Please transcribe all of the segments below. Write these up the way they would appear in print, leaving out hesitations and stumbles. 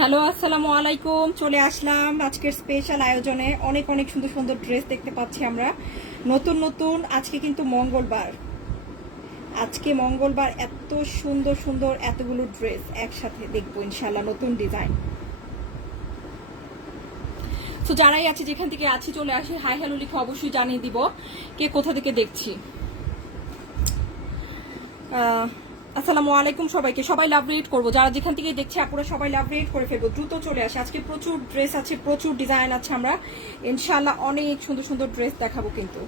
Hello, আসসালামু আলাইকুম। চলে আসলাম আজকের স্পেশাল আয়োজনে। অনেক অনেক সুন্দর সুন্দর ড্রেস দেখতে পাচ্ছি আমরা, নতুন নতুন। আজকে কিন্তু মঙ্গলবার, আজকে মঙ্গলবার এত সুন্দর সুন্দর এতগুলো ড্রেস একসাথে দেখবো ইনশাল্লাহ, নতুন ডিজাইন। তো যারাই আছে যেখান থেকে আছি চলে আসি, হাই হ্যালো লিখে অবশ্যই জানিয়ে দিব কে কোথা থেকে দেখছি। আসসালামু আলাইকুম সবাইকে, সবাই লাভ রেট করবো, যারা যেখান থেকে দেখছে আপুরা সবাই লাভ রেট করে ফেলবো, দ্রুত চলে আসে। আজকে প্রচুর ড্রেস আছে, প্রচুর ডিজাইন আছে, আমরা ইনশাল্লাহ অনেক সুন্দর সুন্দর ড্রেস দেখাবো কিন্তু।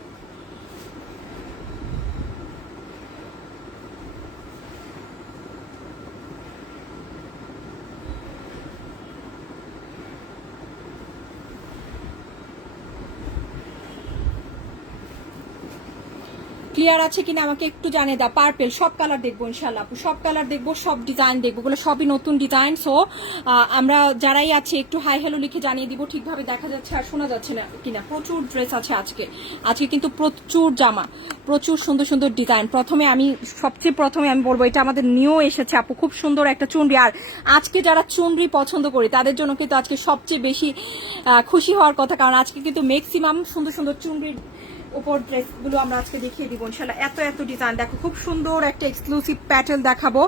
ক্লিয়ার আছে কিনা আমাকে একটু জানিয়ে দাও। পার্পেল সব কালার দেখবো ইনশাল্লাহ, সব কালার দেখবো, সব ডিজাইন দেখবো, ওগুলো সবই নতুন ডিজাইন। সো আমরা যারাই আছে একটু হাই হ্যালো লিখে জানিয়ে দিব ঠিকভাবে দেখা যাচ্ছে আর শোনা যাচ্ছে না কিনা। প্রচুর ড্রেস আছে আজকে, আজকে কিন্তু প্রচুর জামা, প্রচুর সুন্দর সুন্দর ডিজাইন। সবচেয়ে প্রথমে আমি বলবো এটা আমাদের নিউ এসেছে আপু, খুব সুন্দর একটা চুনরি। আর আজকে যারা চুনরি পছন্দ করি তাদের জন্য কিন্তু আজকে সবচেয়ে বেশি খুশি হওয়ার কথা, কারণ আজকে কিন্তু ম্যাক্সিমাম সুন্দর সুন্দর চুনরির উপর ড্রেসগুলো আমরা আজকে দেখিয়ে দিব ইনশাল্লাহ। এত এত ডিজাইন দেখো, খুব সুন্দর একটা এক্সক্লুসিভ প্যাটার্ন দেখাবো।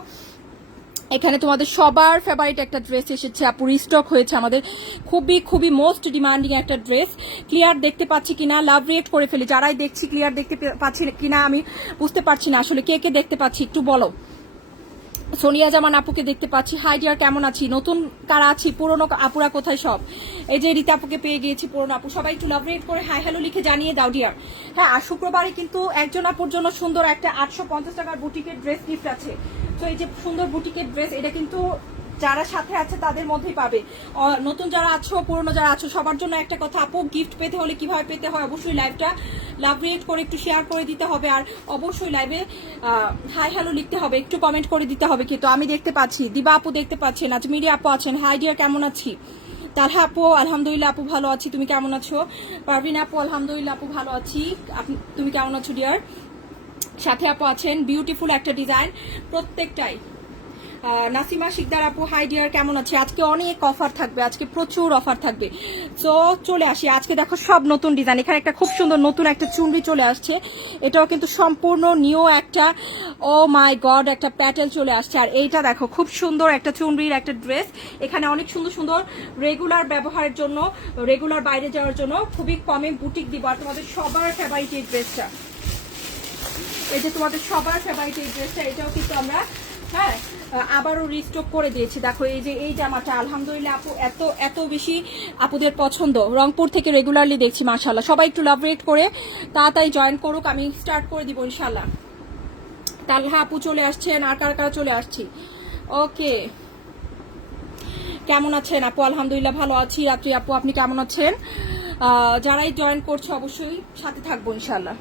এখানে তোমাদের সবার ফেভারিট একটা ড্রেস এসেছে আপু, রিস্টক হয়েছে আমাদের, খুবই খুবই মোস্ট ডিমান্ডিং একটা ড্রেস। ক্লিয়ার দেখতে পাচ্ছি কিনা লাভ রেট করে ফেলি, যারাই দেখছি ক্লিয়ার দেখতে পাচ্ছি কিনা আমি বুঝতে পারছি না আসলে, কে কে দেখতে পাচ্ছি একটু বলো। সোনিয়া জামান আপুকে দেখতে পাচ্ছি, হাই ডিয়ার কেমন আছি, নতুন কারা আছি, পুরনো আপুরা কোথায় সব। এই যে রীতা আপুকে পেয়ে গিয়েছি, পুরনো আপু সবাই একটু লাভ রেট করে হাই হ্যালো লিখে জানিয়ে দাও ডিয়ার। হ্যাঁ, আর শুক্রবারে কিন্তু একজন আপুর জন্য সুন্দর একটা 850 টাকার বুটিকের ড্রেস গিফট আছে। তো এই যে সুন্দর বুটিকের ড্রেস, এটা কিন্তু যারা সাথে আছে তাদের মধ্যেই পাবে। নতুন যারা আছো, পুরনো যারা আছো, সবার জন্য একটা কথা আপু, গিফট পেতে হলে কিভাবে পেতে হয়, অবশ্যই লাইভটা লাভ রেট করে একটু শেয়ার করে দিতে হবে, আর অবশ্যই লাইভে হাই হ্যালো লিখতে হবে, একটু কমেন্ট করে দিতে হবে। কিন্তু আমি দেখতে পাচ্ছি দিবা আপু দেখতে পাচ্ছেন, আজমিরি আপু আছেন, হাই ডিয়ার কেমন আছি। তালহা আপু আলহামদুলিল্লাহ আপু ভালো আছি, তুমি কেমন আছো। পারভিন আপু আলহামদুলিল্লাহ আপু ভালো আছি, তুমি কেমন আছো ডিয়ার। সাথে আপু আছেন, বিউটিফুল একটা ডিজাইন প্রত্যেকটাই। নাসিমা শিকদার আপু হাই ডিয়ার কেমন আছে। আজকে অনেক অফার থাকবে, আজকে প্রচুর অফার থাকবে। তো চলে আসি, আজকে দেখো সব নতুন ডিজাইন। এখানে একটা খুব সুন্দর নতুন একটা চুনরি চলে আসছে, এটাও কিন্তু সম্পূর্ণ নিউ একটা, ও মাই গড, একটা প্যাটেল চলে আসছে। আর এইটা দেখো খুব সুন্দর একটা চুনরির একটা ড্রেস, এখানে অনেক সুন্দর সুন্দর রেগুলার ব্যবহারের জন্য, রেগুলার বাইরে যাওয়ার জন্য খুবই কমে বুটিক দিব। আর তোমাদের সবার ফেভারিট এই ড্রেসটা, এই যে তোমাদের সবার ফেভারিট এই ড্রেসটা, এটাও কিন্তু আমরা হ্যাঁ আবারও রিস্টক করে দিয়েছি। দেখো এই যে এই জামাটা আলহামদুলিল্লাহ আপু এত এত বেশি আপুদের পছন্দ, রংপুর থেকে রেগুলারলি দেখছি মাশাআল্লাহ। সবাই একটু লাভ রেট করে তাড়াতাড়ি জয়েন করুক, আমি স্টার্ট করে দিব ইনশাআল্লাহ। তালহা আপু চলে আসছেন, আর কারা কারা চলে আসছি। ওকে, কেমন আছেন আপু। আলহামদুলিল্লাহ ভালো আছি। রাত্রি আপু আপনি কেমন আছেন। যারাই জয়েন করছে অবশ্যই সাথে থাকবো ইনশাআল্লাহ।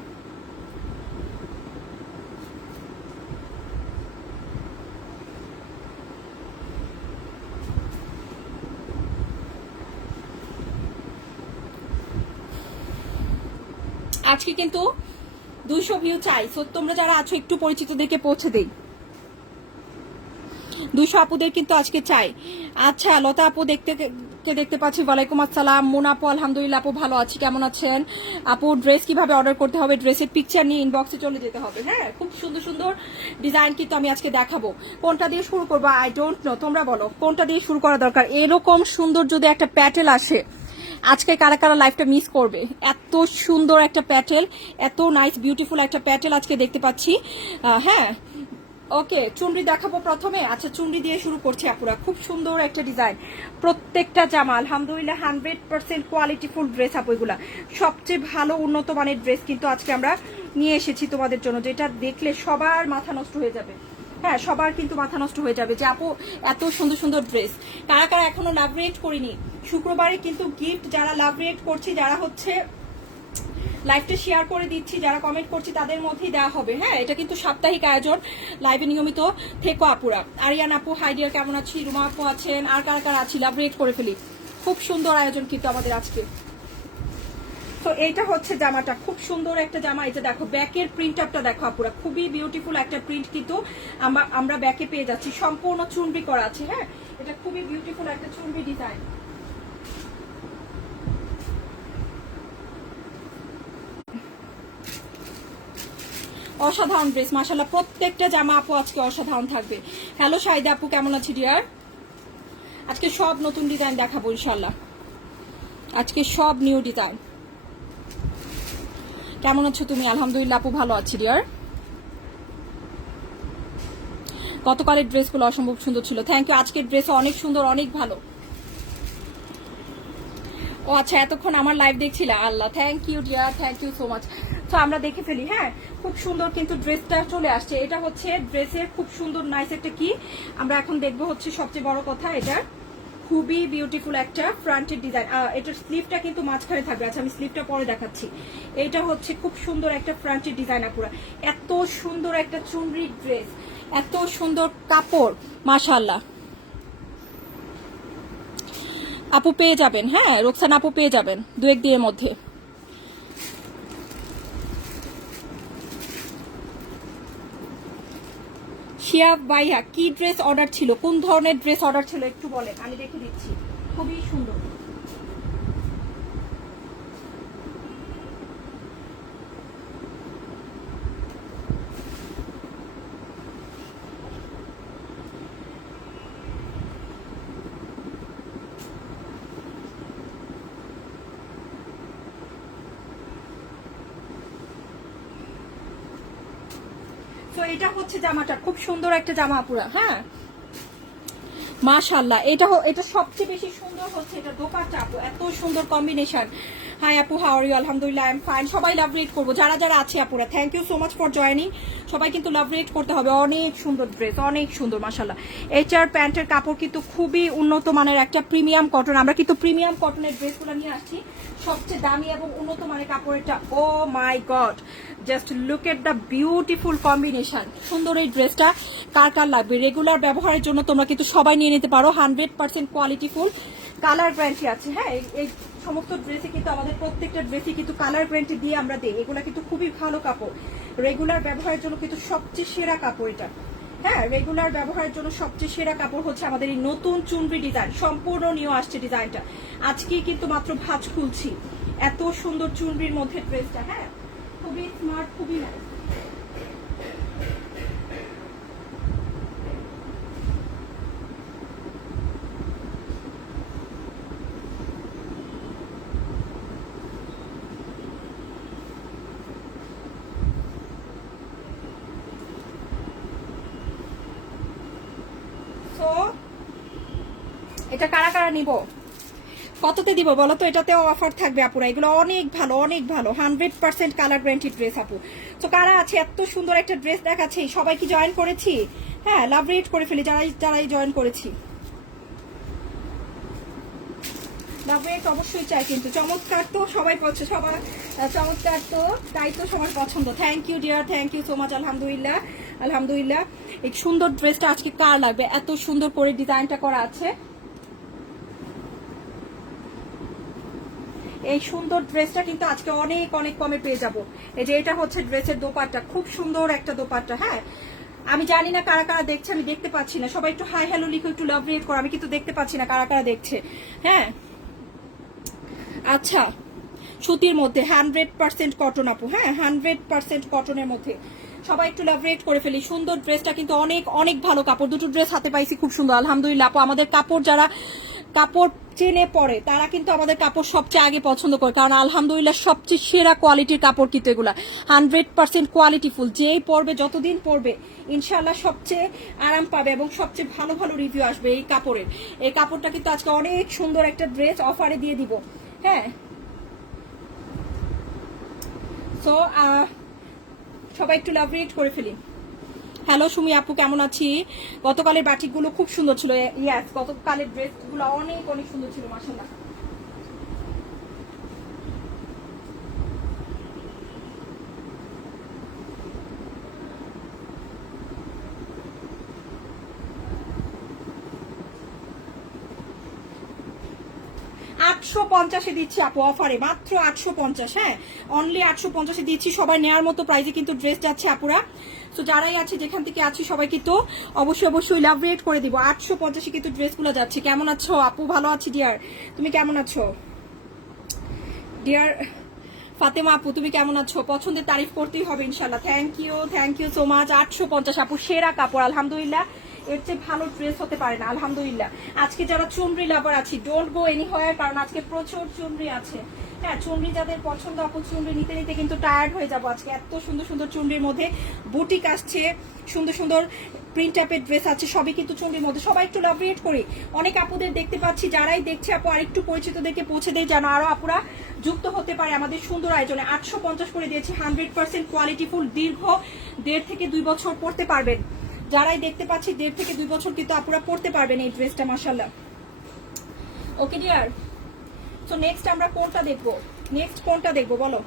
আজকে কিন্তু 200 ভিউ চাই, সো তোমরা যারা আছো একটু পরিচিতদেরকে পৌঁছে দেই। 200 আপুদের কিন্তু আজকে চাই। আচ্ছা, লতা আপু দেখতে পাচ্ছি, ওয়ালাইকুম আসসালাম। মুন আপু আলহামদুলিল্লাহ আপু ভালো আছি, কেমন আছেন আপু। ড্রেস কিভাবে অর্ডার করতে হবে, ড্রেসের পিকচার নিয়ে ইনবক্সে চলে যেতে হবে। হ্যাঁ, খুব সুন্দর সুন্দর ডিজাইন কিন্তু আমি আজকে দেখাবো। কোনটা দিয়ে শুরু করবো আই ডোন্ট নো, তোমরা বলো কোনটা দিয়ে শুরু করা দরকার। এরকম সুন্দর যদি একটা প্যাটেল আসে, আজকে কারা কারা লাইফটা মিস করবে। এত সুন্দর একটা প্যাটেল, এত নাইস বিউটিফুল একটা প্যাটেল আজকে দেখতে পাচ্ছি। হ্যাঁ ওকে, চুনরি দেখাবো প্রথমে। আচ্ছা, চুনরি দিয়ে শুরু করছি আপুরা। খুব সুন্দর একটা ডিজাইন, প্রত্যেকটা জামা আলহামদুলিল্লাহ 100% কোয়ালিটিফুল ড্রেস আপু, এগুলা সবচেয়ে ভালো উন্নত মানের ড্রেস কিন্তু আজকে আমরা নিয়ে এসেছি তোমাদের জন্য, যেটা দেখলে সবার মাথা নষ্ট হয়ে যাবে। হ্যাঁ, সবার কিন্তু মাথা নষ্ট হয়ে যাবে যে আপু এত সুন্দর সুন্দর ড্রেস। কারা কারা এখনো লাভ রেট করিনি, শুক্রবারে কিন্তু গিফট, যারা লাভ রেট করছি, যারা হচ্ছে লাইভটা শেয়ার করে দিচ্ছি, যারা কমেন্ট করছি তাদের মধ্যেই দেওয়া হবে। হ্যাঁ, এটা কিন্তু সাপ্তাহিক আয়োজন, লাইভে নিয়মিত থেকো আপুরা। আরিয়ান আপু হাই ডিয়ার কেমন আছি, রুমা আপু আছেন, আর কারা কারা আছি লাভ রেট করে ফেলি। খুব সুন্দর আয়োজন কিন্তু আমাদের আজকে। তো এইটা হচ্ছে জামাটা, খুব সুন্দর একটা জামা। এই যে দেখো ব্যাকের প্রিন্ট আপটা দেখো আপুরা, খুবই বিউটিফুল একটা প্রিন্ট কিন্তু আমরা ব্যাকে পেয়ে যাচ্ছি, সম্পূর্ণ চুনরি করা আছে। হ্যাঁ, এটা খুবই বিউটিফুল একটা চুনরি ডিজাইন। অসাধারণ ড্রেস মাশাআল্লাহ, প্রত্যেকটা জামা আপু আজকে অসাধারণ থাকবে। হ্যালো শাহিদা আপু, কেমন আছি ডিয়ার? আজকে সব নতুন ডিজাইন দেখাবো ইনশাআল্লাহ, আজকে সব নিউ ডিজাইন। কেমন আছো তুমি? আলহামদুলিল্লাহ আপু ভালো আছি ডিয়ার। গতকালের ড্রেসগুলো অসম্ভব সুন্দর ছিল, থ্যাংক ইউ। আজকের ড্রেস অনেক সুন্দর, অনেক ভালো। ও আচ্ছা, এতক্ষণ আমার লাইভ দেখছিলে, Allah thank you dear, thank you so much. তো আমরা দেখে ফেলি। হ্যাঁ, খুব সুন্দর কিন্তু ড্রেসটা চলে আসছে। এটা হচ্ছে ড্রেসের খুব সুন্দর নাইস একটা কি আমরা এখন দেখবো হচ্ছে সবচেয়ে বড় কথা, এটা খুবই বিউটিফুল একটা ফ্রন্টের ডিজাইন। এটার স্লিভটা কিন্তু মাঝখানে থাকবে। আচ্ছা, আমি স্লিভটা পরে দেখাচ্ছি। এটা হচ্ছে খুব সুন্দর একটা ফ্রন্টের ডিজাইন আপুরা, এত সুন্দর একটা চুনরি ড্রেস, এত সুন্দর কাপড় মাশাআল্লাহ। আপু পেয়ে যাবেন, হ্যাঁ রোকসানা আপু পেয়ে যাবেন 2-1 দিনের মধ্যে। শিয়া ভাইয়া, কি ড্রেস অর্ডার ছিল, কোন ধরনের ড্রেস অর্ডার ছিল একটু বলেন, আমি দেখে দিচ্ছি। খুবই সুন্দর। তো এটা হচ্ছে জামাটা, খুব সুন্দর একটা জামা আপুরা। হ্যাঁ মাশাআল্লাহ, এটা সবচেয়ে বেশি সুন্দর হচ্ছে এটা দোপাট্টা আপু, এত সুন্দর কম্বিনেশন। হাই আপু, হাউ আর ইউ? আলহামদুলিল্লাহ আই এম ফাইন। সবাই লাভ রেট করবো, যারা যারা আছে আপুরা, thank you so much for joining. সবাই কিন্তু লাভ রেট করতে হবে। অনেক সুন্দর ড্রেস, অনেক সুন্দর মাশাআল্লাহ। এইটার প্যান্টের কাপড় কিন্তু খুবই উন্নত মানের একটা প্রিমিয়াম কটন। আমরা কিন্তু প্রিমিয়াম কটনের ড্রেসগুলো নিয়ে আসছি, সবচেয়ে দামি এবং উন্নত মানের কাপড় এটা। Oh my god, just look at the beautiful combination. সুন্দর এই ড্রেসটা কার কার লাগবে রেগুলার ব্যবহারের জন্য তোমরা কিন্তু সবাই নিয়ে নিতে পারো। 100% কোয়ালিটিফুল, কালার গ্যারান্টি আছে। হ্যাঁ, এই সমস্ত ড্রেসে কিন্তু আমাদের প্রত্যেকটা ড্রেসে কিন্তু কালার গ্যারান্টি দিয়ে আমরা দিই। এগুলো কিন্তু খুবই ভালো কাপড়, রেগুলার ব্যবহারের জন্য কিন্তু সবচেয়ে সেরা কাপড় এটা। হ্যাঁ, রেগুলার ব্যবহারের জন্য সবচেয়ে সেরা কাপড় হচ্ছে আমাদের এই নতুন চুনরি ডিজাইন, সম্পূর্ণ নিউ আসছে ডিজাইনটা। আজকেই কিন্তু মাত্র ভাঁজ খুলছি, এত সুন্দর চুনরির মধ্যে ড্রেসটা। হ্যাঁ, খুবই স্মার্ট, খুবই নাইস। তো এটা কারা কারা নিব, কততে দিব বলো তো? এটাতেও অফার থাকবে আপুরা, এগুলো অনেক ভালো, অনেক ভালো। 100% কালার গ্যারান্টি ড্রেস আপু। তো কারা আছে? এত সুন্দর একটা ড্রেস দেখাচ্ছে, সবাই কি জয়েন করেছি? হ্যাঁ, লাভ রেট করে ফেলি যারাই জয়েন করেছি। লাভ রেট অবশ্যই চাই কিন্তু, চমৎকার তো সবাই পছন্দ, সবার চমৎকার তো তাই তো সবার পছন্দ। Thank you dear, thank you so much. আলহামদুলিল্লাহ, আলহামদুলিল্লাহ। এই সুন্দর ড্রেসটা আজকে কার লাগবে? এত সুন্দর করে ডিজাইনটা করা আছে, এই সুন্দর ড্রেসটা কিন্তু আজকে অনেক অনেক কমে পেয়ে যাব। এই যে এটা হচ্ছে ড্রেসের দোপাট্টা, খুব সুন্দর একটা দোপাট্টা। হ্যাঁ, আমি জানি না কারা কারা দেখছে, আমি দেখতে পাচ্ছি না। সবাই একটু হাই হ্যালো লিখো, একটু লাভ রেট করো, আমি কিন্তু দেখতে পাচ্ছি না কারা কারা দেখছে। হ্যাঁ আচ্ছা, সুতির মধ্যে 100% কটন আপু। হ্যাঁ, 100% কটনের মধ্যে। সবাই একটু লাভ রেট করে ফেলি। সুন্দর ড্রেসটা কিন্তু অনেক অনেক ভালো কাপড়, দুটো ড্রেস হাতে পাইছি, খুব সুন্দর আলহামদুলিল্লাহ আপু। আমাদের কাপড় যারা কাপড় চেনে পরে তারা কিন্তু আমাদের কাপড় সবচেয়ে আগে পছন্দ করে, কারণ আলহামদুলিল্লাহ সবচেয়ে সেরা কোয়ালিটির কাপড় কিন্তু এগুলা। 100% কোয়ালিটিফুল, যেই পরবে যতদিন পরবে ইনশাল্লাহ সবচেয়ে আরাম পাবে এবং সবচেয়ে ভালো ভালো রিভিউ আসবে এই কাপড়ের। এই কাপড়টা কিন্তু আজকে অনেক সুন্দর একটা ড্রেস অফারে দিয়ে দিব। হ্যাঁ, সো সবাই একটু লাভ রেট করে ফেলি। হ্যালো সুমি আপু, কেমন আছি? গতকালের বাটিকগুলো খুব সুন্দর ছিল। ইয়াস, গতকালের ড্রেসগুলো অনেক অনেক সুন্দর ছিল মাশাআল্লাহ। 850-এ দিচ্ছি আপু অফারে, মাত্র 850। হ্যাঁ, অনলি 850-এ দিচ্ছি। সবাই নেওয়ার মতো প্রাইসে কিন্তু ড্রেস যাচ্ছে আপুরা। তো যারাই আছে যেখান থেকে আছি সবাই কিন্তু অবশ্যই লাভ রেট করে দিব। 850-এ কিন্তু ড্রেসগুলো যাচ্ছে। কেমন আছো আপু? ভালো আছি ডিয়ার, তুমি কেমন আছো ডিয়ার? ফাতেমা আপু তুমি কেমন আছো? পছন্দের তারিফ করতেই হবে ইনশাল্লাহ। Thank you so much. 850 আপু, সেরা কাপড় আলহামদুলিল্লাহ, এর চেয়ে ভালো ড্রেস হতে পারে না আলহামদুলিল্লাহ। আজকে যারা চুনরি লাভার আছি, ডোন্ট গো এনি হোয়ার, কারণ আজকে প্রচুর চুনরি আছে। হ্যাঁ, চুনরি যাদের পছন্দ আপু, চুনরি নিতে নিতে কিন্তু টায়ার্ড হয়ে যাবো। আজকে এত সুন্দর সুন্দর চুনরির মধ্যে বুটিক আসছে, সুন্দর সুন্দর প্রিন্ট টাইপের ড্রেস আছে, সবই কিন্তু চুনরির মধ্যে। সবাই একটু লাভ রেট করি। অনেক আপুদের দেখতে পাচ্ছি, যারাই দেখছে আপু আরেকটু পরিচিতদেরকে পৌঁছে দেয় যেন আরো আপুরা যুক্ত হতে পারে আমাদের সুন্দর আয়োজনে। 850 করে দিয়েছি, 100% কোয়ালিটিফুল, দীর্ঘ 1.5 থেকে 2 বছর পড়তে পারবেন। যারাই দেখতে পাচ্ছি 1.5 থেকে 2 বছর কিন্তু আপুরা পড়তে পারবেন এই ড্রেসটা মাশাআল্লাহ। ওকে ডিয়ার, সো নেক্সট আমরা কোনটা দেখবো বলো?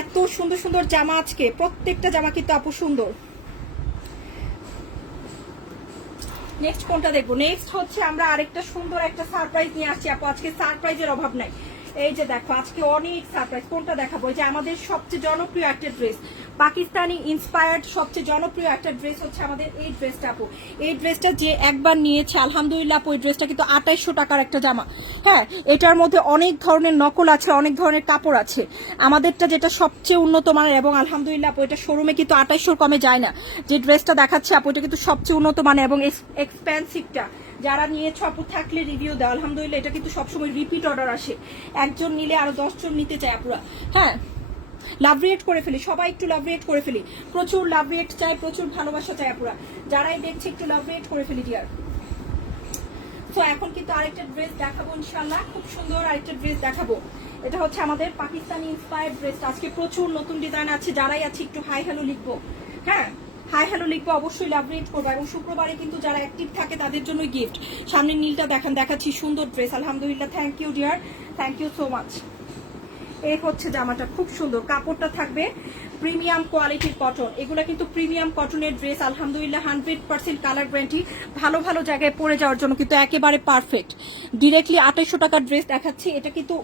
এত সুন্দর সুন্দর জামা, আজকে প্রত্যেকটা জামা কিন্তু আপু সুন্দর। নেক্সট কোনটা দেখবো? নেক্সট হচ্ছে আমরা আরেকটা সুন্দর একটা সারপ্রাইজ নিয়ে আসছি আপু। আজকে সারপ্রাইজের অভাব নাই। এই যে দেখো, আজকে অনেক সারপ্রাইজ। কোনটা দেখাবো? এই যে আমাদের সবচেয়ে জনপ্রিয় একটা ড্রেস, পাকিস্তানি ইন্সপায়ার্ড সবচেয়ে জনপ্রিয় একটা ড্রেস হচ্ছে আমাদের এই ড্রেসটা আপু। এই ড্রেসটা যে একবার নিয়েছে আলহামদুলিল্লাহ আপু, এই ড্রেসটা কিন্তু 2800 টাকার একটা জামা। হ্যাঁ, এটার মধ্যে অনেক ধরনের নকল আছে, অনেক ধরনের কাপড় আছে। আমাদেরটা যেটা সবচেয়ে উন্নত মানের, এবং আলহামদুলিল্লাহ আপু এটা শোরুমে কিন্তু 2800 কমে যায় না। যে ড্রেসটা দেখাচ্ছে আপু, এটা কিন্তু সবচেয়ে উন্নত মানের এবং এক্সপেন্সিভটা। যারা নিয়েছ আপু থাকলে রিভিউ দাও। আলহামদুলিল্লাহ এটা কিন্তু সবসময় রিপিট অর্ডার আসে, একজন নিলে আরো 10 জন নিতে চায় আপুরা। হ্যাঁ, লাভ রিয়েক্ট করে ফেলি, সবাই একটু লাভ রিয়েক্ট করে ফেলি। প্রচুর লাভ রিয়েক্ট চাই, প্রচুর ভালোবাসা চাই আপুরা। যারাই দেখছে একটু লাভ রিয়েক্ট করে ফেলি ডিয়ার। তো এখন কিন্তু আরেকটা ড্রেস দেখাবো ইনশাআল্লাহ, খুব সুন্দর আরেকটা ড্রেস দেখাবো। এটা হচ্ছে আমাদের পাকিস্তানি ইন্সপায়ার্ড ড্রেস। আজকে প্রচুর নতুন ডিজাইন আছে, যারাই আছে একটু হাই হ্যালো লিখবো। হ্যাঁ, হাই হ্যালো লিখবো, অবশ্যই লাভ রেট করবো। এবং শুক্রবারে কিন্তু যারা অ্যাক্টিভ থাকে তাদের জন্য গিফট। সামনের নীলটা দেখাচ্ছি, সুন্দর ড্রেস আলহামদুলিল্লাহ। Thank you dear, thank you so much. এই হচ্ছে জামাটা, খুব সুন্দর। কাপড়টা থাকবে প্রিমিয়াম কোয়ালিটির কটন। এগুলো কিন্তু প্রিমিয়াম কটনের ড্রেস আলহামদুলিল্লাহ, 100% কালার গ্যারান্টি। ভালো ভালো জায়গায় পরে যাওয়ার জন্য কিন্তু একেবারে পারফেক্ট। ডিরেক্টলি 2800 টাকার ড্রেস দেখাচ্ছি। এটা কিন্তু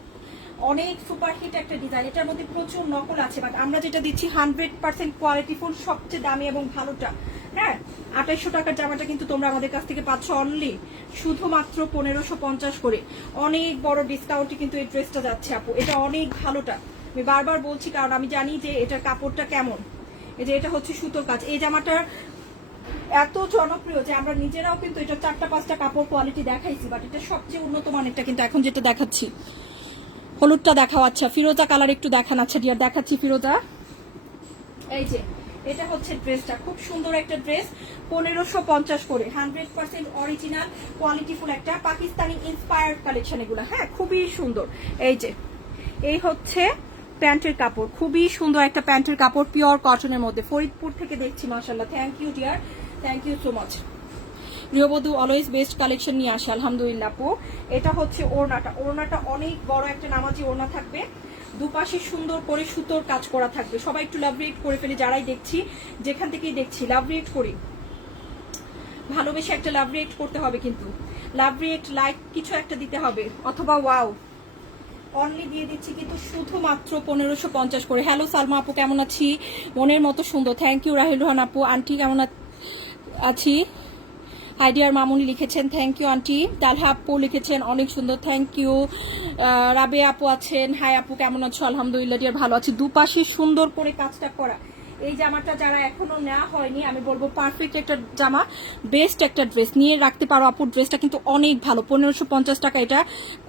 অনেক সুপারহিট একটা ডিজাইন, এটার মধ্যে প্রচুর নকল আছে, বাট আমরা যেটা দিচ্ছি 100% কোয়ালিটিফুল, সবচেয়ে দামি এবং ভালোটা। হ্যাঁ, 2800 টাকার জামাটা কিন্তু তোমরা আমাদের কাছ থেকে পাচ্ছ অনলি শুধুমাত্র 1550 করে। অনেক বড় ডিসকাউন্টে কিন্তু এই ড্রেসটা যাচ্ছে আপু। এটা অনেক ভালোটা, আমি বারবার বলছি কারণ আমি জানি যে এটার কাপড়টা কেমন। এই যে এটা হচ্ছে সুতোর কাজ। এই জামাটার এত জনপ্রিয় যে আমরা নিজেরাও কিন্তু এটা 4-5টা কাপড় কোয়ালিটি দেখাইছি, বাট এটা সবচেয়ে উন্নত মানেরটা কিন্তু এখন যেটা দেখাচ্ছি। হলুদটা দেখাও, আচ্ছা ফিরোজা কালার একটু দেখান। আচ্ছা ডিয়ার দেখাচ্ছি ফিরোজা। এই যে এটা হচ্ছে ড্রেসটা, খুব সুন্দর একটা ড্রেস, 1550 করে, 100% অরিজিনাল কোয়ালিটিফুল একটা পাকিস্তানি ইন্সপায়ার্ড কালেকশন এগুলো। হ্যাঁ, খুবই সুন্দর। এই যে এই হচ্ছে প্যান্টের কাপড়, খুবই সুন্দর একটা প্যান্টের কাপড়, পিওর কটনের মধ্যে। ফরিদপুর থেকে দেখছি মাশাআল্লাহ। Thank you dear, thank you so much. গৃহবধূ অলওয়েজ বেস্ট কালেকশন নিয়ে আসে আলহামদুলিল্লাহ আপু। এটা হচ্ছে ওড়নাটা অনেক বড় একটা নামাজি ওড়না থাকবে, দুপাশে সুন্দর করে সুতোর কাজ করা থাকবে। সবাই একটু লাভ রিয়েক্ট করে ফেলি, যারাই দেখছি যেখান থেকেই দেখছি লাভ রিয়েক্ট করি। ভালোবেসে একটা লাভ রিয়েক্ট করতে হবে, কিন্তু লাভ রিয়েক্ট লাইক কিছু একটা দিতে হবে, অথবা ওয়াও অনলি দিয়ে দিচ্ছি কিন্তু শুধুমাত্র 1550 করে। হ্যালো সালমা আপু, কেমন আছি? মনের মতো সুন্দর, থ্যাংক ইউ। রাহিল রোহান আপু, আন্টি কেমন আছি? আইডিয়ার মামুনি লিখেছেন, থ্যাংক ইউ আন্টি। তালহা আপু লিখেছেন, অনেক সুন্দর, থ্যাংক ইউ। রাবে আপু আছেন, হাই আপু কেমন আছো? আলহামদুলিল্লাহ ডিয়ার ভালো আছি। দুপাশে সুন্দর করে কাজটা করা এই জামাটা যারা এখনো নেওয়া হয়নি, আমি বলবো পারফেক্ট একটা জামা, বেস্ট একটা ড্রেস নিয়ে রাখতে পারো আপু। ড্রেসটা কিন্তু অনেক ভালো, 1550 টাকা। এটা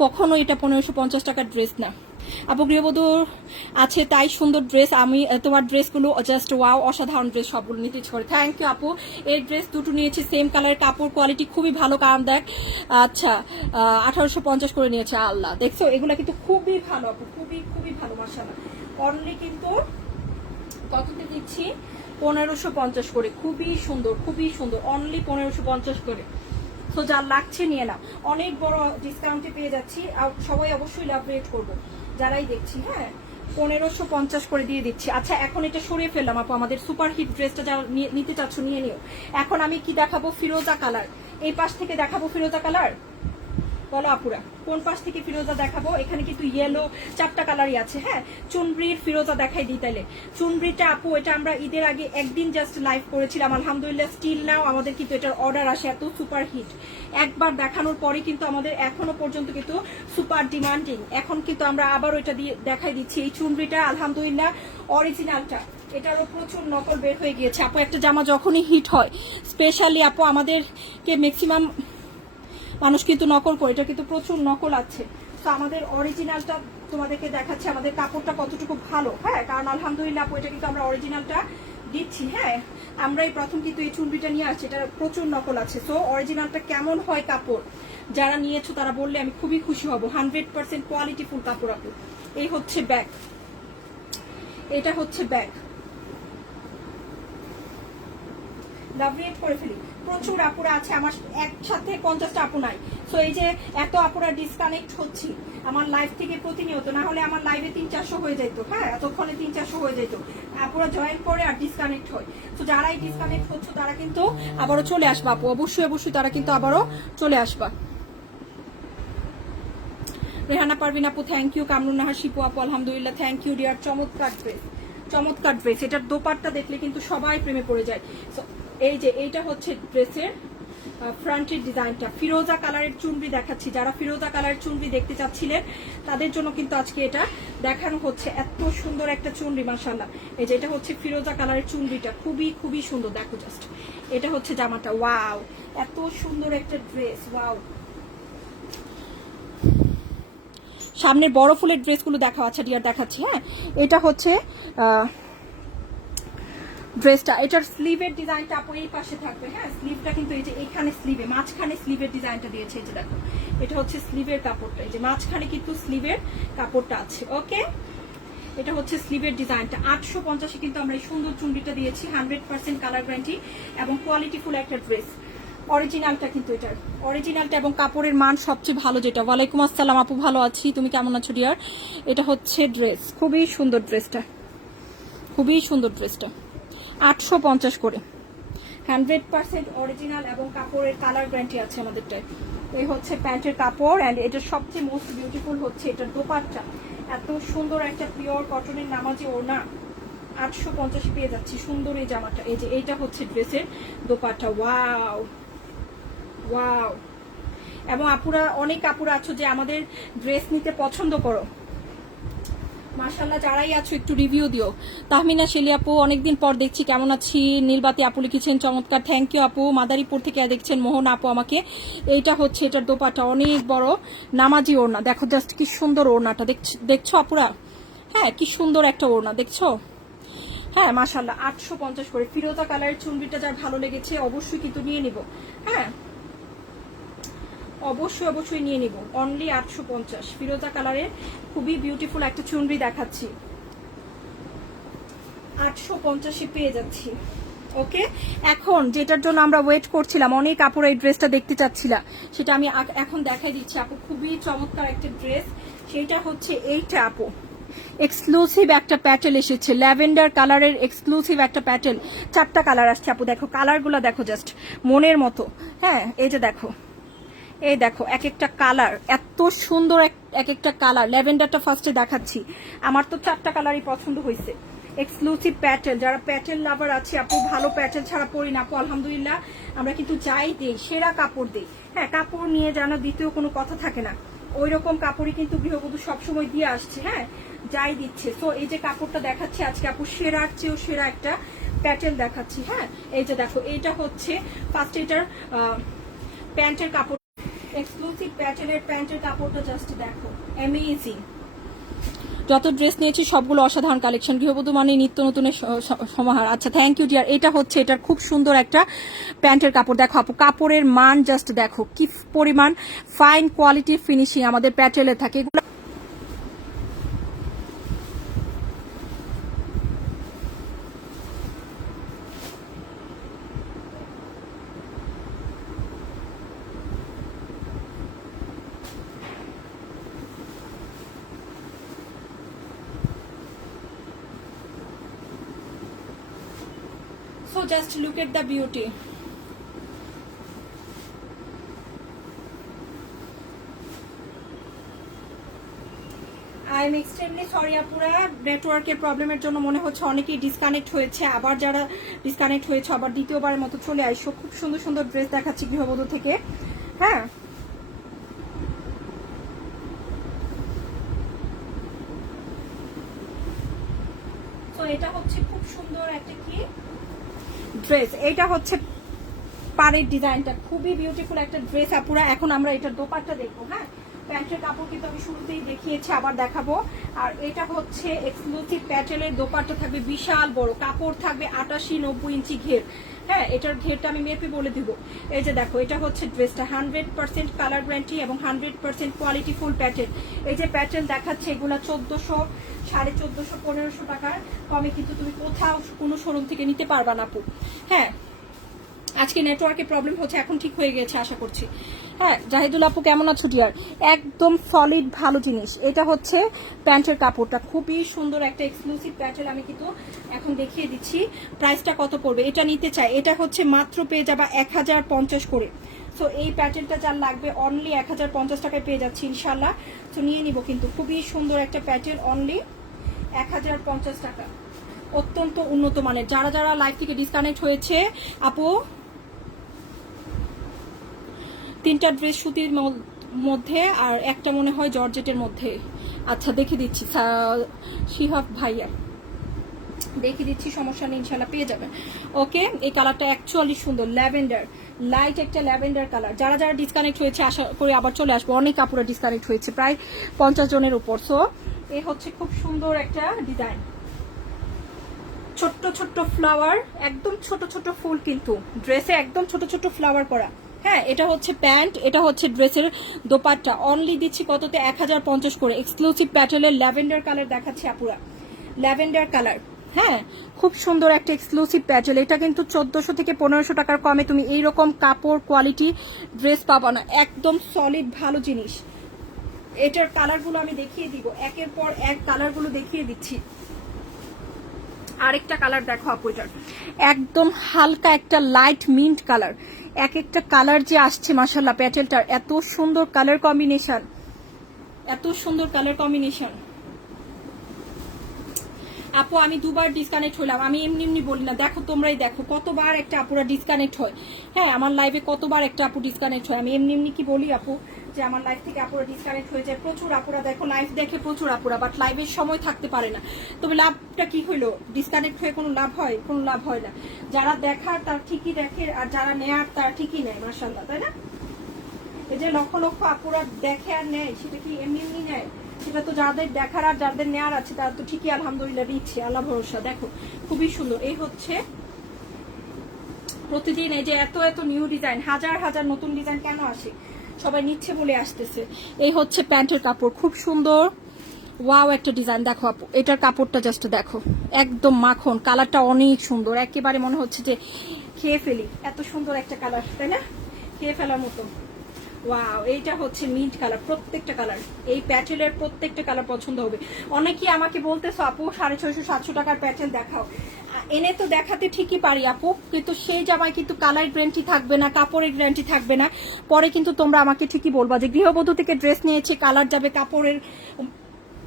কখনো এটা 1550 টাকার ড্রেস না আপু। গৃহবধূর আছে তাই সুন্দর ড্রেস। আমি তোমার ড্রেসগুলো জাস্ট ওয়াও, অসাধারণ ড্রেস, সবগুলো নিতে ইচ্ছে করে। থ্যাংক ইউ আপু। এই ড্রেস দুটো নিয়েছি সেম কালারের, কাপড় কোয়ালিটি খুবই ভালো, কারণ দেখ আচ্ছা 1850 করে নিয়েছে। আল্লাহ, দেখছো এগুলা কিন্তু খুবই ভালো আপু, খুবই খুবই ভালো মাশাআল্লাহ। অনলি কিন্তু কততে দিচ্ছি? 1550 করে। খুবই সুন্দর, খুবই সুন্দর, অনলি 1550 করে। তো যা লাগছে নিয়ে নাও, অনেক বড় ডিসকাউন্টে পেয়ে যাচ্ছি। আর সবাই অবশ্যই লাভ রেট করবো যারাই দেখছি। হ্যাঁ, 1550 করে দিয়ে দিচ্ছি। আচ্ছা এখন এটা সরিয়ে ফেললাম আপু, আমাদের সুপার হিট ড্রেসটা যা নিতে চাচ্ছ নিয়ে নিও। এখন আমি কি দেখাবো? ফিরোজা কালার। এই পাশ থেকে দেখাবো ফিরোজা কালার। বলো আপুরা কোন পাশ থেকে ফিরোজা দেখাবো? এখানে কিন্তু ইয়েলো 4টা কালারই আছে। হ্যাঁ, চুনব্রির ফিরোজা দেখাই দিই তাইলে। চুনব্রিটা আপু এটা আমরা ঈদের আগে একদিন জাস্ট লাইভ করেছিলাম, আলহামদুলিল্লাহ স্টিল নাও আমাদের কিন্তু এটার অর্ডার আসে, এত সুপার হিট। একবার দেখানোর পরে কিন্তু আমাদের এখনো পর্যন্ত কিন্তু সুপার ডিমান্ডিং। এখন কিন্তু আমরা আবার ওইটা দিয়ে দেখাই দিচ্ছি। এই চুনব্রিটা আলহামদুলিল্লাহ অরিজিনালটা, এটারও প্রচুর নকল বের হয়ে গিয়েছে আপু। একটা জামা যখনই হিট হয়, স্পেশালি আপু আমাদেরকে ম্যাক্সিমাম মানুষ কিন্তু নকল করে, এটা কিন্তু প্রচুর নকল আছে। তো আমাদের অরিজিনালটা তোমাদেরকে দেখাচ্ছে, আমাদের কাপড়টা কতটুকু ভালো। হ্যাঁ, কারণ আলহামদুলিল্লাহ আপু এটা কিন্তু আমরা অরিজিনালটা দিচ্ছি। হ্যাঁ, আমরাই প্রথম কিন্তু এই চুনরিটা নিয়ে আসছি, এটা প্রচুর নকল আছে। সো অরিজিনালটা কেমন হয় কাপড়, যারা নিয়েছো তারা বললে আমি খুবই খুশি হব। 100% কোয়ালিটিফুল কাপড় আপু। এই হচ্ছে ব্যাগ, এটা হচ্ছে ব্যাগ। লাভ রেট করে ফেলি, প্রচুর আপুরা আছে আমার, একসাথে 50টা আপু নাই। সো এই যে এত আপুরা ডিসকানেক্ট হচ্ছি আমার লাইভ থেকে প্রতিনিয়ত, না হলে আমার লাইভে 300-400 হয়ে যেত। হ্যাঁ, এতক্ষণে 300-400 হয়ে যেত। আপুরা জয়েন করে আর ডিসকানেক্ট হয়। তো যারাই ডিসকানেক্ট হচ্ছে তারা কিন্তু আবারও চলে আসবা আপু, অবশ্যই অবশ্যই তারা কিন্তু আবারও চলে আসবা। রেহানা পারভিন আপু থ্যাংক ইউ। কামরুন নাহার শিপু আপু আলহামদুলিল্লাহ থ্যাংক ইউ ডিয়ার। চমৎকার ড্রেস, চমৎকার ড্রেস। এটার দোপাট্টা দেখলে কিন্তু সবাই প্রেমে পড়ে যায়। এই যে এইটা হচ্ছে ড্রেসের ফ্রন্টের ডিজাইনটা। ফিরোজা কালারের চুনরি দেখাচ্ছি, যারা ফিরোজা কালারের চুনরি দেখতে চাচ্ছিলেন তাদের জন্য কিন্তু আজকে এটা দেখানো হচ্ছে। এত সুন্দর একটা চুনরি মাশাআল্লাহ। এই যে এটা হচ্ছে ফিরোজা কালারের চুনরিটা, খুবই খুবই সুন্দর। দেখো জাস্ট, এটা হচ্ছে জামাটা। ওয়াও, এত সুন্দর একটা ড্রেস। ওয়াও, সামনের বড় ফুলের ড্রেসগুলো দেখা। আচ্ছা ডিয়ার দেখাচ্ছি। হ্যাঁ, এটা হচ্ছে ড্রেসটা, এটার স্লিভের ডিজাইনটা আপু এই পাশে থাকবে। হ্যাঁ, স্লিভটা কিন্তু এই যে এখানে স্লিভে মাঝখানে স্লিভের ডিজাইনটা দিয়েছে। এই যে দেখো, এটা হচ্ছে স্লিভের কাপড়টা, এই যে মাঝখানে কিন্তু স্লিভের কাপড়টা আছে। ওকে, এটা হচ্ছে স্লিভের ডিজাইনটা। 850 কিন্তু আমরা এই সুন্দর চুনরিটা দিয়েছি। 100% কালার গ্যারান্টি এবং কোয়ালিটিফুল একটা ড্রেস। অরিজিনালটা কিন্তু এটার অরিজিনালটা এবং কাপড়ের মান সবচেয়ে ভালো যেটা। ওয়ালাইকুম আসসালাম আপু, ভালো আছি, তুমি কেমন আছো ডিয়ার? এটা হচ্ছে ড্রেস, খুবই সুন্দর ড্রেসটা, খুবই সুন্দর ড্রেসটা। 850 করে, 100% অরিজিনাল এবং কাপড়ের কালার গ্যারান্টি আছে আমাদেরটায়। এই হচ্ছে প্যান্টের কাপড় অ্যান্ড এটা সবচেয়ে মোস্ট বিউটিফুল হচ্ছে এটার দোপাট্টা। এত সুন্দর একটা পিওর কটনের নামাজি ওড়না, 850 পেয়ে যাচ্ছি। সুন্দর এই জামাটা, এই যে এইটা হচ্ছে ড্রেসের দোপাট্টা। Wow wow. এবং আপুরা, অনেক আপুরা আছো যে আমাদের ড্রেস নিতে পছন্দ করো, মাশাআল্লাহ যারাই আছো একটু রিভিউ দিও। তাহমিনা শেলি আপু অনেকদিন পর দেখছি, কেমন আছি? নীলবাতি আপু লিখেছেন চমৎকার, থ্যাংক ইউ আপু। মাদারীপুর থেকে দেখছেন মোহন আপু আমাকে। এইটা হচ্ছে এটার দোপাটা, অনেক বড় নামাজি ওড়না। দেখো জাস্ট কি সুন্দর ওড়নাটা, দেখছো আপুরা? হ্যাঁ, কি সুন্দর একটা ওড়না, দেখছো? হ্যাঁ মাশাআল্লাহ, 850 করে। ফিরোজা কালারের চুনরিটা যার ভালো লেগেছে অবশ্যই কিন্তু নিয়ে নিব। হ্যাঁ, অবশ্যই অবশ্যই নিয়ে নিব। অনলি 850, ফিরোজা কালারের খুবই বিউটিফুল একটা চুনরি দেখাচ্ছি, 850 পেয়ে যাচ্ছি। ওকে, এখন যেটার জন্য আমরা ওয়েট করছিলাম, অনেক আপুরা এই ড্রেসটা দেখতে চাচ্ছিলা, সেটা আমি এখন দেখাই দিচ্ছি আপু। খুবই চমৎকার একটা ড্রেস, সেটা হচ্ছে এইটা আপু। এক্সক্লুসিভ একটা প্যাটেল এসেছে, ল্যাভেন্ডার কালারের এক্সক্লুসিভ একটা প্যাটেল। 4টা কালার আসছে আপু, দেখো কালারগুলো দেখো জাস্ট মনের মতো। হ্যাঁ, এই যে দেখো, এই দেখো এক একটা কালার এত সুন্দর, এক একটা কালার। ল্যাভেন্ডারটা ফার্স্টে দেখাচ্ছি, আমার তো 4টা কালারই পছন্দ হয়েছে। এক্সক্লুসিভ প্যাটেল, যারা প্যাটেল লাভার আছে আপু, ভালো প্যাটেল ছাড়া পরি না আপু আলহামদুলিল্লাহ। আমরা কিন্তু যাই দেই সেরা কাপড় দেই। হ্যাঁ, কাপড় নিয়ে যেন দ্বিতীয় কোনো কথা থাকে না, ওই রকম কাপড়ই কিন্তু গৃহবধূ সবসময় দিয়ে আসছে। হ্যাঁ, যাই দিচ্ছে। তো এই যে কাপড়টা দেখাচ্ছি আজকে আপু, সেরার চেয়েও সেরা একটা প্যাটেল দেখাচ্ছি। হ্যাঁ, এই যে দেখো, এইটা হচ্ছে ফার্স্ট এটার প্যান্টের কাপড়, এক্সক্লুসিভ প্যাটেলের প্যান্টের কাপড়টা জাস্ট দেখো, অ্যামেজিং। যত ড্রেস নিয়েছি সবগুলো অসাধারণ কালেকশন, গৃহবধূ মানে নিত্য নতুনের সমাহার। আচ্ছা, থ্যাংক ইউ ডিয়ার। এটা হচ্ছে এটার খুব সুন্দর একটা প্যান্টের কাপড়। দেখো আপু, কাপড়ের মান জাস্ট দেখো কি পরিমাণ ফাইন কোয়ালিটির ফিনিশিং আমাদের প্যাটেলে থাকে। এগুলো so just look at the beauty. I am extremely sorry আপুরা, নেটওয়ার্কের প্রবলেমের জন্য মনে হচ্ছে অনেকেই ডিসকানেক্ট হয়েছে। আবার যারা ডিসকানেক্ট হয়েছে আবার দ্বিতীয়বারের মতো চলে আইসো। খুব সুন্দর সুন্দর ড্রেস দেখাচ্ছি গৃহবধূ থেকে। হ্যাঁ, তো এটা হচ্ছে খুব সুন্দর একটা কি ড্রেস। এটা হচ্ছে পাড়ের ডিজাইনটা খুবই বিউটিফুল একটা ড্রেস আপুরা। এখন আমরা এটার দোপাট্টা দেখবো। হ্যাঁ, প্যান্টের কাপড় কিন্তু আমি শুরুতেই দেখিয়েছি, আবার দেখাবো। আর এটা হচ্ছে এক্সক্লুসিভ প্যাটেলের দোপাট্টা, থাকবে বিশাল বড়, কাপড় থাকবে 88-90 ইঞ্চি ঘের। হ্যাঁ, এটার ঘেরটা আমি মেপে বলে দিব। এই যে দেখো, এটা হচ্ছে ড্রেসটা 100% কালার গ্যারান্টি এবং 100% কোয়ালিটি ফুল প্যাটেল। এই যে প্যাটেল দেখাচ্ছে, এগুলা 1400, 1450, 1500 টাকার কমে কিন্তু তুমি কোথাও কোনো শোরুম থেকে নিতে পারবা না আপু। হ্যাঁ, আজকে নেটওয়ার্কের প্রবলেম হচ্ছে, এখন ঠিক হয়ে গেছে আশা করছি। হ্যাঁ, জাহিদুল আপু কেমন আছো ডিয়ার? একদম সলিড ভালো জিনিস। এটা হচ্ছে প্যান্টের কাপড়টা, খুবই সুন্দর একটা এক্সক্লুসিভ প্যাটেল। আমি কিন্তু এখন দেখিয়ে দিচ্ছি প্রাইসটা কত পড়বে। এটা নিতে চাই, এটা হচ্ছে মাত্র পেয়ে যাবা 1050 করে। সো এই প্যাটেলটা যার লাগবে অনলি 1050 টাকায় পেয়ে যাচ্ছি ইনশাল্লাহ। সো নিয়ে নিব কিন্তু, খুবই সুন্দর একটা প্যাটেল, অনলি 1050 টাকা, অত্যন্ত উন্নত মানের। যারা যারা লাইভ থেকে ডিসকানেক্ট হয়েছে আপু, 3টা ড্রেস সুতির মধ্যে আর একটা মনে হয় জর্জেটের মধ্যে। আচ্ছা দেখে দিচ্ছি শিহাব ভাইয়া, দেখে দিচ্ছি, সমস্যা নেই, ইনশাল্লাহ পেয়ে যাবেন। ওকে, এই কালারটা অ্যাকচুয়ালি সুন্দর, ল্যাভেন্ডার, লাইট একটা ল্যাভেন্ডার কালার। যারা যারা ডিসকানেক্ট হয়েছে আশা করি আবার চলে আসবো। অনেক কাপড়ে ডিসকানেক্ট হয়েছে, প্রায় 50 জনের উপর। সো এ হচ্ছে খুব সুন্দর একটা ডিজাইন, ছোট্ট ছোট্ট ফ্লাওয়ার, একদম ছোট ছোট ফুল, কিন্তু ড্রেসে একদম ছোট ছোট ফ্লাওয়ার করা। হ্যাঁ, এটা হচ্ছে প্যান্ট, এটা হচ্ছে ড্রেসের দোপাট্টা। অনলি দিচ্ছি কততে? 1050 করে। এক্সক্লুসিভ প্যাটেলের ল্যাভেন্ডার কালার দেখাচ্ছি আপুরা, ল্যাভেন্ডার কালার। হ্যাঁ, খুব সুন্দর একটা এক্সক্লুসিভ প্যাটেল। এটা কিন্তু 1400 থেকে 1500 টাকার কমে তুমি এইরকম কাপড় কোয়ালিটি ড্রেস পাবা না। একদম সলিড ভালো জিনিস। এটার কালারগুলো আমি দেখিয়ে দিব, একের পর এক কালারগুলো দেখিয়ে দিচ্ছি। আরেকটা কালার দেখো আপু, এটার একদম হালকা একটা লাইট মিন্ট কালার। এক একটা কালার যে আসছে মাশাআল্লাহ, প্যাটেলটার এত সুন্দর কালার কম্বিনেশন, এত সুন্দর কালার কম্বিনেশন। আপু আমি দুবার ডিসকানেক্ট হলাম, আমি এমনি এমনি বলি না, দেখো তোমরাই দেখো কতবার একটা আপুরা ডিসকানেক্ট হয়। হ্যাঁ, আমার লাইভে কতবার একটা আপু ডিসকানেক্ট হয়। আমি এমনি এমনি কি বলি আপু যে আমার লাইভ থেকে আপুরা ডিসকানেক্ট হয়ে যায়? প্রচুর আপুরা দেখো লাইভ দেখে, প্রচুর আপুরা, বাট লাইভের সময় থাকতে পারে না। তবে লাভটা কি হইলো? ডিসকানেক্ট হয়ে কোনো লাভ হয়? কোনো লাভ হয় না। যারা দেখার তার ঠিকই দেখে, আর যারা নেয়ার তার ঠিকই নেয়, মাশাআল্লাহ, তাই না? এই যে লক্ষ লক্ষ আপুরা দেখে আর নেয়, সেটা কি এমনি এমনি নেয়? সেটা তো যাদের দেখার আর যাদের নেওয়ার আছে তারা তো ঠিকই আলহামদুলিল্লাহ দিচ্ছে, আল্লাহ ভরসা। দেখো খুবই সুন্দর। এই হচ্ছে প্রতিদিন এই যে এত এত নিউ ডিজাইন, হাজার হাজার নতুন ডিজাইন কেন আসে? সবাই নিচ্ছে বলে আসতেছে। এই হচ্ছে প্যান্টের কাপড়, খুব সুন্দর, ওয়াও একটা ডিজাইন। দেখো আপু, এটার কাপড়টা জাস্ট দেখো, একদম মাখন, কালারটা অনেক সুন্দর, একেবারে মনে হচ্ছে যে খেয়ে ফেলি, এত সুন্দর একটা কালার, তাই না? খেয়ে ফেলার মতো। ওয়াও, এইটা হচ্ছে মিন্ট কালার, প্রত্যেকটা কালার, এই প্যাটেলের প্রত্যেকটা কালার পছন্দ হবে। অনেকেই আমাকে বলতেছো আপু 650-700 টাকার প্যাটেল দেখাও। এনে তো দেখাতে ঠিকই পারি আপু, কিন্তু সেই জামায় কিন্তু কালার গ্যারান্টি থাকবে না, কাপড়ের গ্যারান্টি থাকবে না। পরে কিন্তু তোমরা আমাকে ঠিকই বলবা যে গৃহবধূ থেকে ড্রেস নিয়েছে, কালার যাবে, কাপড়ের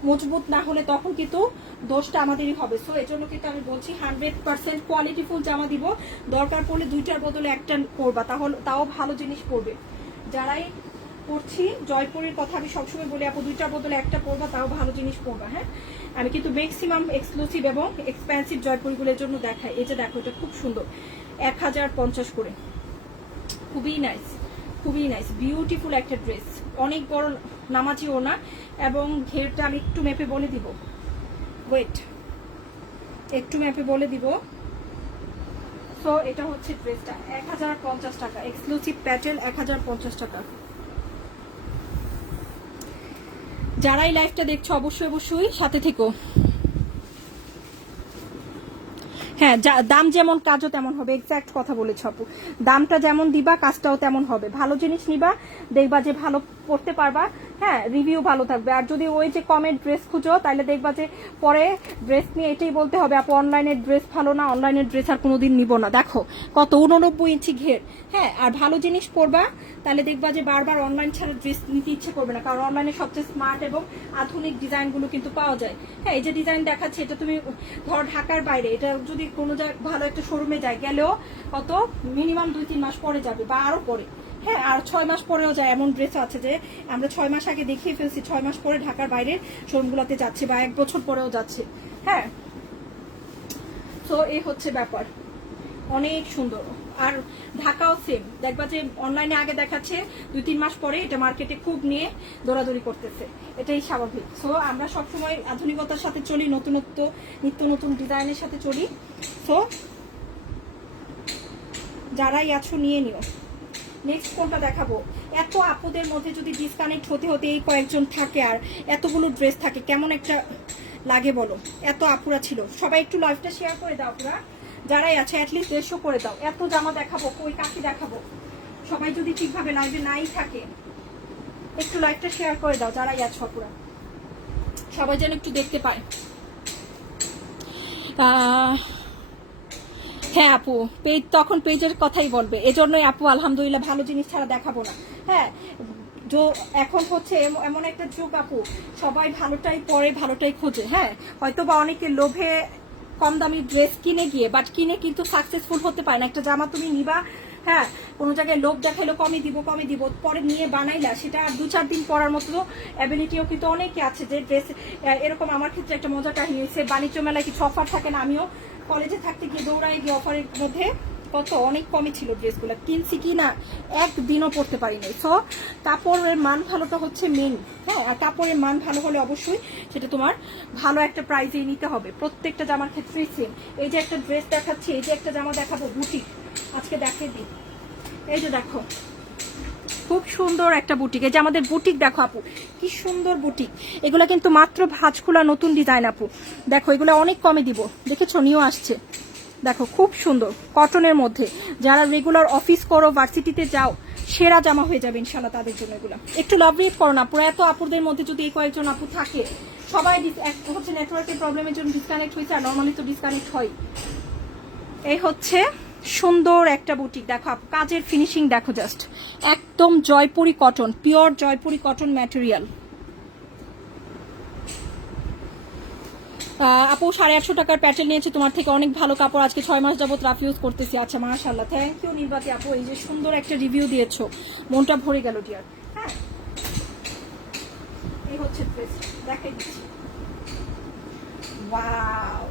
মজবুত না হলে তখন কিন্তু দোষটা আমাদেরই হবে। সো এই জন্য কিন্তু আমি বলছি 100% কোয়ালিটিফুল জামা দিব। দরকার পড়লে 2টার বদলে 1টা পরবা, তাহলে তাও ভালো জিনিস পরবে। যারাই পড়ছি জয়পুরের কথা আমি সবসময় বলি আপু, 2টার বদলে 1টা পরবা, তাও ভালো জিনিস পরবা। হ্যাঁ, আমি কিন্তু ম্যাক্সিমাম এক্সক্লুসিভ এবং এক্সপেন্সিভ জয়পুরগুলোর জন্য দেখাই। এই যে দেখো, এটা খুব সুন্দর, 1050 করে, খুবই নাইস, খুবই নাইস, বিউটিফুল একটা ড্রেস। অনেক বড় নামাজিও না, এবং ঘেরটা আমি একটু মেপে বলে দিব, ওয়েট, একটু মেপে বলে দিব। সো এটা হচ্ছে ড্রেসটা 1050 টাকা, এক্সক্লুসিভ প্যাটেল 1050 টাকা। যারাই লাইভটা দেখছো অবশ্যই অবশ্যই সাথে থেকো। হ্যাঁ, দাম যেমন কাজও তেমন হবে, এক্স্যাক্ট কথা বলেছ আপু। দামটা যেমন দিবা কাজটাও তেমন হবে। ভালো জিনিস নিবা, দেখবা যে ভালো পড়তে পারবা, হ্যাঁ রিভিউ ভালো থাকবে। আর যদি ওই যে কমের ড্রেস খুঁজো তাহলে দেখবা যে পরে ড্রেস নিয়ে এটাই বলতে হবে আপু অনলাইনের ড্রেস ভালো না, অনলাইনের ড্রেস আর কোনোদিন নিব না। দেখো কত 89 ইঞ্চি ঘের, হ্যাঁ আর ভালো জিনিস পরবা তাহলে দেখবা যে বারবার অনলাইন ছাড়া ড্রেস নিতে ইচ্ছে করবে না, কারণ অনলাইনে সবচেয়ে স্মার্ট এবং আধুনিক ডিজাইনগুলো কিন্তু পাওয়া যায়। হ্যাঁ এই যে ডিজাইন দেখাচ্ছে এটা তুমি ধর ঢাকার বাইরে এটা যদি কোনো ভালো একটা শোরুমে যায় গেলেও কত মিনিমাম 2-3 মাস পরে যাবে বা আরো পরে, হ্যাঁ আর 6 মাস পরেও যায়। এমন ড্রেস আছে যে আমরা 6 মাস আগে দেখিয়ে ফেলছি, 6 মাস পরে ঢাকার বাইরে শোরুমগুলোতে যাচ্ছে বা 1 বছর পরেও যাচ্ছে। হ্যাঁ তো এই হচ্ছে ব্যাপার, অনেক সুন্দর। আর ঢাকাও সেম, দেখবা যে অনলাইনে আগে দেখাচ্ছে 2-3 মাস পরে এটা মার্কেটে খুব নিয়ে দৌড়াদৌড়ি করতেছে, এটাই স্বাভাবিক। সো আমরা সবসময় আধুনিকতার সাথে চলি, নতুনত্ব নিত্য নতুন ডিজাইনের সাথে চলি। সো যারাই আছো নিয়ে নিও। নেক্সট কোনটা দেখাবো? এত আপুদের মধ্যে যদি ডিসকানেক্ট হতে হতে এই কয়েকজন থাকে আর এতগুলো ড্রেস থাকে কেমন একটা লাগে বলো। এত আপুরা ছিল, সবাই একটু লাইভটা শেয়ার করে দাও আপুরা, যারাই আছে অ্যাটলিস্ট 150 করে দাও। এত জামা দেখাবো, কই কাকে দেখাবো, সবাই যদি ঠিকভাবে লাইভে নাই থাকে একটু লাইভটা শেয়ার করে দাও যারাই আছো আপুরা, সবাই যেন একটু দেখতে পায়। হ্যাঁ আপু পেজ তখন পেজের কথাই বলবে, এজন্যই আপু আলহামদুলিল্লাহ ভালো জিনিস ছাড়া দেখাবো না। হ্যাঁ এখন হচ্ছে এমন একটা যুগ আপু, সবাই ভালোটাই পরে ভালোটাই খোঁজে। হ্যাঁ হয়তো বা অনেকে লোভে কম দামি ড্রেস কিনে গিয়ে বাট কিনে কিন্তু সাকসেসফুল হতে পারে না। একটা জামা তুমি নিবা, হ্যাঁ কোনো জায়গায় লোভ দেখাইলো কমে দিব পরে নিয়ে বানাইলা, সেটা 2-4 দিন পরার মতো অ্যাবিলিটিও কিন্তু অনেকে আছে যে ড্রেস এরকম। আমার ক্ষেত্রে একটা মজার কাহিনী হয়েছে, বাণিজ্য মেলায় কিছু অফার থাকে না, আমিও কলেজে থাকতে গিয়ে দৌড়াই গিয়ে অফারের মধ্যে কত অনেক কমই ছিল ড্রেসগুলো, কিনছি কি না একদিনও পরতে পারিনি। সো কাপড়ের মান ভালোটা হচ্ছে মেন। হ্যাঁ আর কাপড়ের মান ভালো হলে অবশ্যই সেটা তোমার ভালো একটা প্রাইজেই নিতে হবে, প্রত্যেকটা জামার ক্ষেত্রেই সেম। এই যে একটা ড্রেস দেখাচ্ছি, এই যে একটা জামা দেখাবো বুটিক, আজকে দেখিয়ে দিই। এই যে দেখো খুব সুন্দর একটা বুটিক, এই যে আমাদের বুটিক দেখো আপু কি সুন্দর বুটিক। এগুলো কিন্তু মাত্র ভাঁজ খোলা নতুন ডিজাইন আপু, দেখো এগুলো অনেক কমে দিব, দেখেছো নিউ আসছে, দেখো খুব সুন্দর কটনের মধ্যে। যারা রেগুলার অফিস করো ভার্সিটিতে যাও সেরা জামা হয়ে যাবে ইনশাল্লাহ তাদের জন্য এগুলো। একটু লাভ রেট করো না পুরো, এত আপুদের মধ্যে যদি এই কয়েকজন আপু থাকে, সবাই হচ্ছে নেটওয়ার্কের প্রবলেমের জন্য ডিসকানেক্ট হয়েছে, আর নর্মালি তো ডিসকানেক্ট হয়। এই হচ্ছে সুন্দর একটা বুটিক, দেখো আপু কাজের ফিনিশিং দেখো জাস্ট, একদম Jaipuri cotton, pure Jaipuri cotton material. আপু 850 টাকার প্যাটার্ন নিয়েছি তোমার থেকে, অনেক ভালো কাপড়, আজকে 6 মাস যাবত রাফ ইউজ করতেছি। আচ্ছা মাশাআল্লাহ, থ্যাংক ইউ নির্বাতি আপু, এই যে সুন্দর একটা রিভিউ দিয়েছো, মনটা ভরে গেল ডিয়ার। হ্যাঁ এই হচ্ছে ড্রেস, দেখাই দিচ্ছি, ওয়াও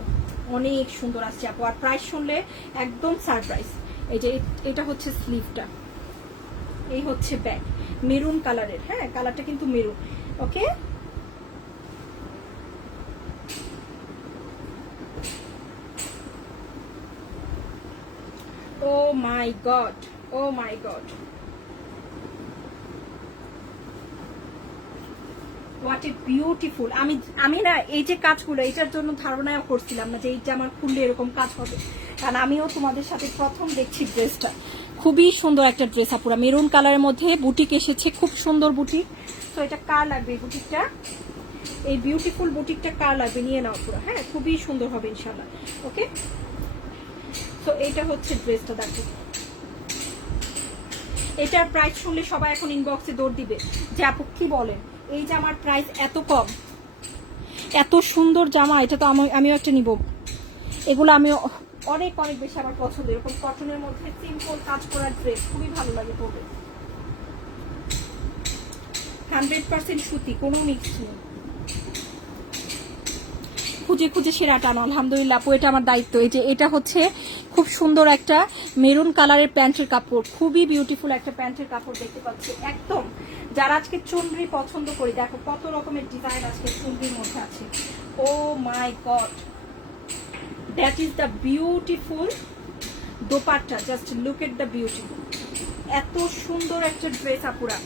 অনেক সুন্দর আসছে আপু। আর প্রাইস শুনলে একদম সারপ্রাইজ। এই যে এটা হচ্ছে স্লিভটা, এই হচ্ছে ব্যাক মেরুন কালারের, হ্যাঁ কালারটা কিন্তু maroon. Okay oh my god, oh my god, what a beautiful. আমি না এই যে কাজগুলো এটার জন্য ধারণাও করছিলাম না যে এইটা আমার খুললে এরকম কাজ হবে, কারণ আমিও তোমাদের সাথে প্রথম দেখছি ড্রেসটা। খুবই সুন্দর একটা ড্রেস আপুরা, মেরুন কালারের মধ্যে বুটিক এসেছে, খুব সুন্দর বুটিক। তো এটা কার লাগবে এই বুটিকটা, এই বিউটিফুল বুটিকটা কার লাগবে নিয়ে নাও পুরো, হ্যাঁ খুবই সুন্দর হবে ইনশাল্লাহ। ওকে তো এইটা হচ্ছে ড্রেসটা, দেখো এটার প্রাইস শুনলে সবাই এখন ইনবক্সে দৌড় দিবে যে আপু কি বলেন, এই জামার প্রাইস এত কম, এত সুন্দর জামা, এটা তো আমিও একটা নিব। এগুলো আমিও অনেক অনেক বেশি আমার পছন্দ, এরকম কটনের মধ্যে সিম্পল কাজ করার ড্রেস খুবই ভালো লাগে পরবে। 100% সুতি, কোনো মিক্স নেই, খুঁজে খুঁজে সেরা টানো। আলহামদুলিল্লাহ আপু এটা আমার দায়িত্ব। এই যে এটা হচ্ছে খুব সুন্দর একটা মেরুন কালারের প্যান্টের কাপড়, খুবই বিউটিফুল একটা প্যান্টের কাপড় দেখতে পাচ্ছি একদম। যারা আজকে চুনরি পছন্দ করি, দেখো কত রকমের ডিজাইন আজকে চুনরির মধ্যে আছে। Oh my god, that is the beautiful dupatta, just look at the beauty. এত সুন্দর একটা ড্রেস আপুরা,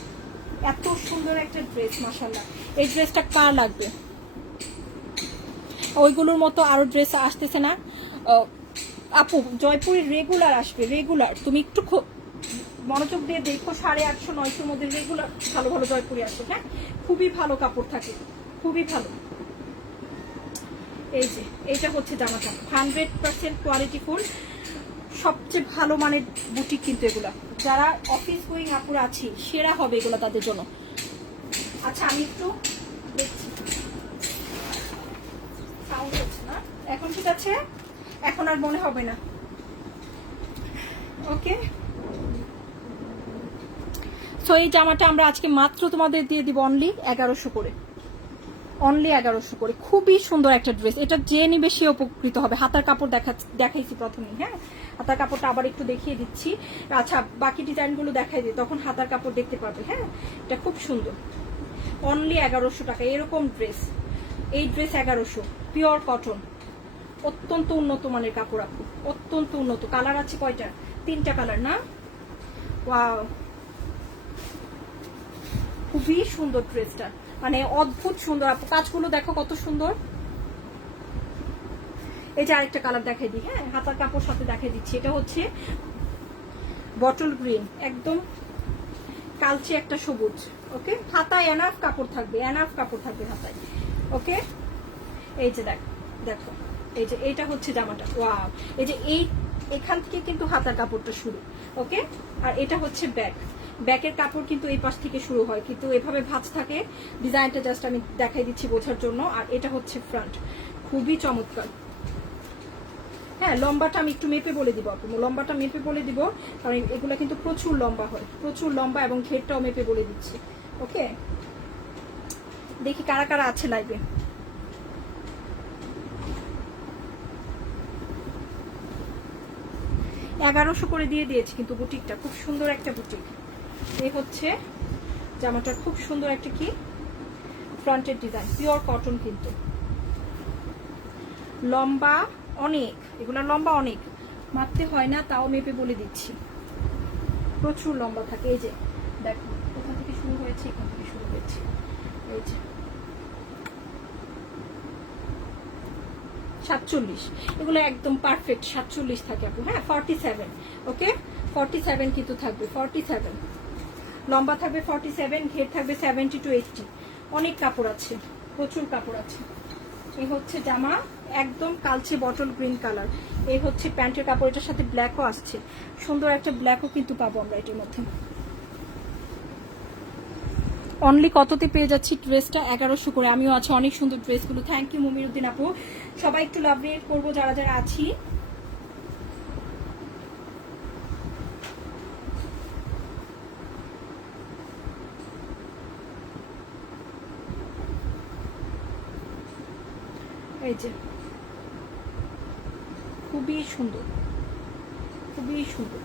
এত সুন্দর একটা ড্রেস মাশাআল্লাহ। এই ড্রেসটা কার লাগবে? ওইগুলোর মতো আরো ড্রেস আসতেছে না আপু, জয়পুরি রেগুলার আসবে, রেগুলার। তুমি একটু মনোযোগ দিয়ে দেখো, 850 900 মধ্যে যেগুলো ভালো ভালো জয়পুরি আসে, হ্যাঁ খুবই ভালো কাপড় থাকে, খুবই ভালো। এই যে এইটা হচ্ছে জামাটা 100% কোয়ালিটি ফুল, সবচেয়ে ভালো মানের বুটিক কিন্তু এগুলা, যারা অফিস গোয়িং আপুরা আছি সেরা হবে এগুলো তাদের জন্য। আচ্ছা আমি একটু দেখছি, সাউন্ড হচ্ছে না এখন, ঠিক আছে এখন আর মনে হবে না। ওকে, সো এই জামাটা আমরা আজকে মাত্র তোমাদের দিয়ে দিব অনলি 1100 করে, অনলি 1100 করে। খুবই সুন্দর একটা ড্রেস, এটা যে নিবে সে উপকৃত হবে। হাতার কাপড় দেখাইছি প্রথমেই, হ্যাঁ হাতার কাপড়টা আবার একটু দেখিয়ে দিচ্ছি। আচ্ছা বাকি ডিজাইনগুলো দেখাই দিই, তখন হাতার কাপড় দেখতে পাবে। হ্যাঁ এটা খুব সুন্দর, অনলি 1100 টাকা এরকম ড্রেস। এই ড্রেস 1100, পিওর কটন, অত্যন্ত উন্নত মানের কাপড় আপু, অত্যন্ত উন্নত। কালার আছে কয়টা? 3টা কালার না? ওয়াও, খুবই সুন্দর ড্রেসটা, মানে অদ্ভুত সুন্দর আপু, কাজগুলো দেখো কত সুন্দর। এই যে আরেকটা কালার দেখাই দিই, হ্যাঁ হাতার কাপড় সাথে দেখাই দিচ্ছি। এটা হচ্ছে বটল গ্রিন, একদম কালচে একটা সবুজ। ওকে, হাতায় এনাফ কাপড় থাকবে, এনাফ কাপড় থাকবে হাতায়। ওকে, এই যে দেখো এই যে এইটা হচ্ছে জামাটা। ওয়াও, এই যে এখান থেকে কিন্তু হাতার কাপড়টা শুরু। ওকে, আর এটা হচ্ছে ব্যাক, ব্যাকের কাপড় কিন্তু এই পাশ থেকে শুরু হয়, কিন্তু এভাবে ভাঁজ থাকে। ডিজাইনটা জাস্ট আমি দেখাই দিচ্ছি বোঝার জন্য। আর এটা হচ্ছে ফ্রন্ট, খুবই চমৎকার। হ্যাঁ লম্বাটা আমি একটু মেপে বলে দিব আপু, লম্বাটা মেপে বলে দিব, কারণ এগুলো কিন্তু প্রচুর লম্বা হয়, প্রচুর লম্বা, এবং ঘেরটাও মেপে বলে দিচ্ছি। ওকে, দেখি কারা কারা আছে লাইভে। $1100 করে দিয়ে দিয়েছি কিন্তু বুটিকটা, খুব সুন্দর একটা বুটিক। এই হচ্ছে জামাটার খুব সুন্দর একটা কি ফ্রন্টের ডিজাইন, পিওর কটন কিন্তু, লম্বা অনেক, এগুলা লম্বা অনেক, মাপতে হয় না, তাও মেপে বলে দিচ্ছি, প্রচুর লম্বা থাকে। এই যে দেখো কোথা থেকে শুরু হয়েছে, এখান থেকে শুরু হয়েছে। এই যে 47, এগুলো একদম পারফেক্ট 47 থাকে আপু। হ্যাঁ 47, ওকে 47 কিন্তু থাকবে, 47 লম্বা থাকবে, 47 ঘের থাকবে 70 to 80, অনেক কাপড় আছে, প্রচুর কাপড় আছে। এই হচ্ছে জামা, একদম কালচে বটল গ্রিন কালার। এই হচ্ছে প্যান্টের কাপড়, এটার সাথে ব্ল্যাকও আসছে, সুন্দর একটা ব্ল্যাকও কিন্তু পাবো আমরা এটার মধ্যে। অনলি কততে পেয়ে যাচ্ছি ড্রেসটা? 1100 করে। আমিও আছি, অনেক সুন্দর ড্রেসগুলো। থ্যাংক ইউ মুমিরুদ্দিন আপু, সবাই একটু লাভ রিয়েক্ট করবো যারা যারা আছি। এই যে খুবই সুন্দর, খুবই সুন্দর।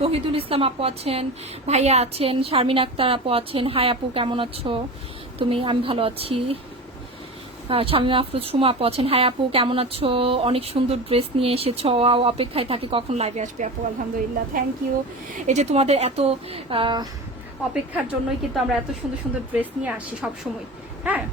তহিদুল ইসলাম আপু আছেন, ভাইয়া আছেন, শারমিন আক্তার আপু আছেন। হাই আপু কেমন আছো তুমি? আমি ভালো আছি। শামিমা আফরোজ সুমা আপু আছেন। হাই আপু কেমন আছো? অনেক সুন্দর ড্রেস নিয়ে এসেছো, অপেক্ষায় থাকি কখন লাইভে আসবে আপু। আলহামদুলিল্লাহ, থ্যাংক ইউ। এই যে তোমাদের এত অপেক্ষার জন্যই কিন্তু আমরা এত সুন্দর সুন্দর ড্রেস নিয়ে আসি সব সময়। হ্যাঁ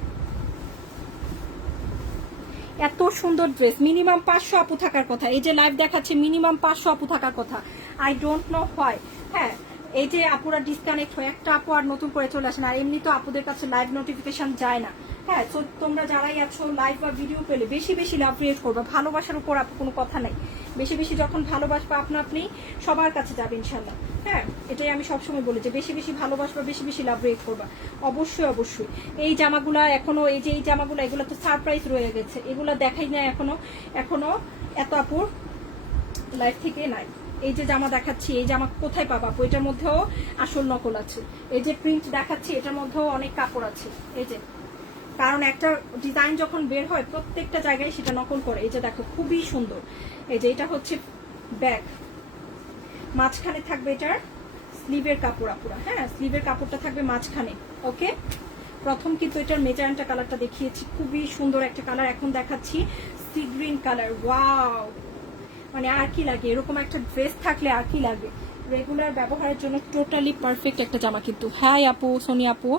এত সুন্দর ড্রেস, মিনিমাম 500 আপু থাকার কথা। এই যে লাইভ দেখাচ্ছে মিনিমাম 500 আপু থাকার কথা, আই ডোন্ট নো হোয়াই। হ্যাঁ এই যে আপুরা ডিসকানেক্ট হয়, একটা আপু আর নতুন করে চলে আসেন, আর এমনি তো আপুদের কাছে লাইভ নোটিফিকেশন যায় না। হ্যাঁ তো তোমরা যারাই আছো লাইভ বা ভিডিও পেলে বেশি বেশি লাভ রিয়েক্ট করবা, ভালোবাসার উপর আপু কোনো কথা নাই। বেশি বেশি যখন ভালোবাসবা আপনা আপনি সবার কাছে যাবে ইনশাল্লাহ। হ্যাঁ এটাই আমি সবসময় বলি যে বেশি বেশি ভালোবাসবা, বেশি বেশি লাভ রিয়েক্ট করবা, অবশ্যই অবশ্যই। এই জামাগুলা এখনো, এই যে এই জামাগুলো, এগুলো তো সারপ্রাইজ রয়ে গেছে, এগুলো দেখাই না এখনো, এখনো এত আপুর লাইফ থেকে নাই। এই যে জামা দেখাচ্ছি, এই জামা কোথায় পাবা আপু? এটার মধ্যেও আসল নকল আছে। এই যে প্রিন্ট দেখাচ্ছি, এটার মধ্যেও অনেক কাপড় আছে। এই যে, কারণ একটা ডিজাইন যখন বের হয় প্রত্যেকটা জায়গায় সেটা নকল করে। এই যে দেখো খুবই সুন্দর। এই যে এটা হচ্ছে ব্যাক, মাঝখানে থাকবে এটার স্লিভের কাপড় আপুরা। হ্যাঁ স্লিভের কাপড়টা থাকবে মাঝখানে। ওকে, প্রথম কিন্তু এটার মেজান্টা কালারটা দেখিয়েছি, খুবই সুন্দর একটা কালার। এখন দেখাচ্ছি সি গ্রিন কালার। ওয়াও, মানে আর কি লাগে, এরকম একটা ড্রেস থাকলে আর কি লাগে। রেগুলার ব্যবহারের জন্য টোটালি পারফেক্ট একটা জামা কিন্তু। হ্যাঁ আপু, সোনিয়া আপু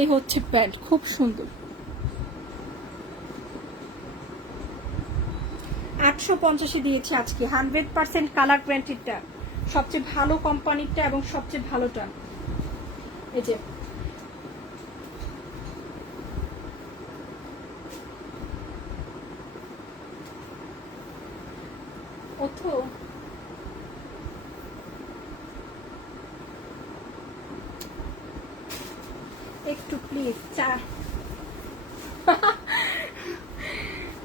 এই হচ্ছে প্যান্ট, খুব সুন্দর। 850 দিয়েছি আজকে। 100% কালার গ্যারান্টিডটা, সবচেয়ে ভালো কোম্পানিটা এবং সবচেয়ে ভালোটা। এই যে ওঠো, একটু প্লিজ চা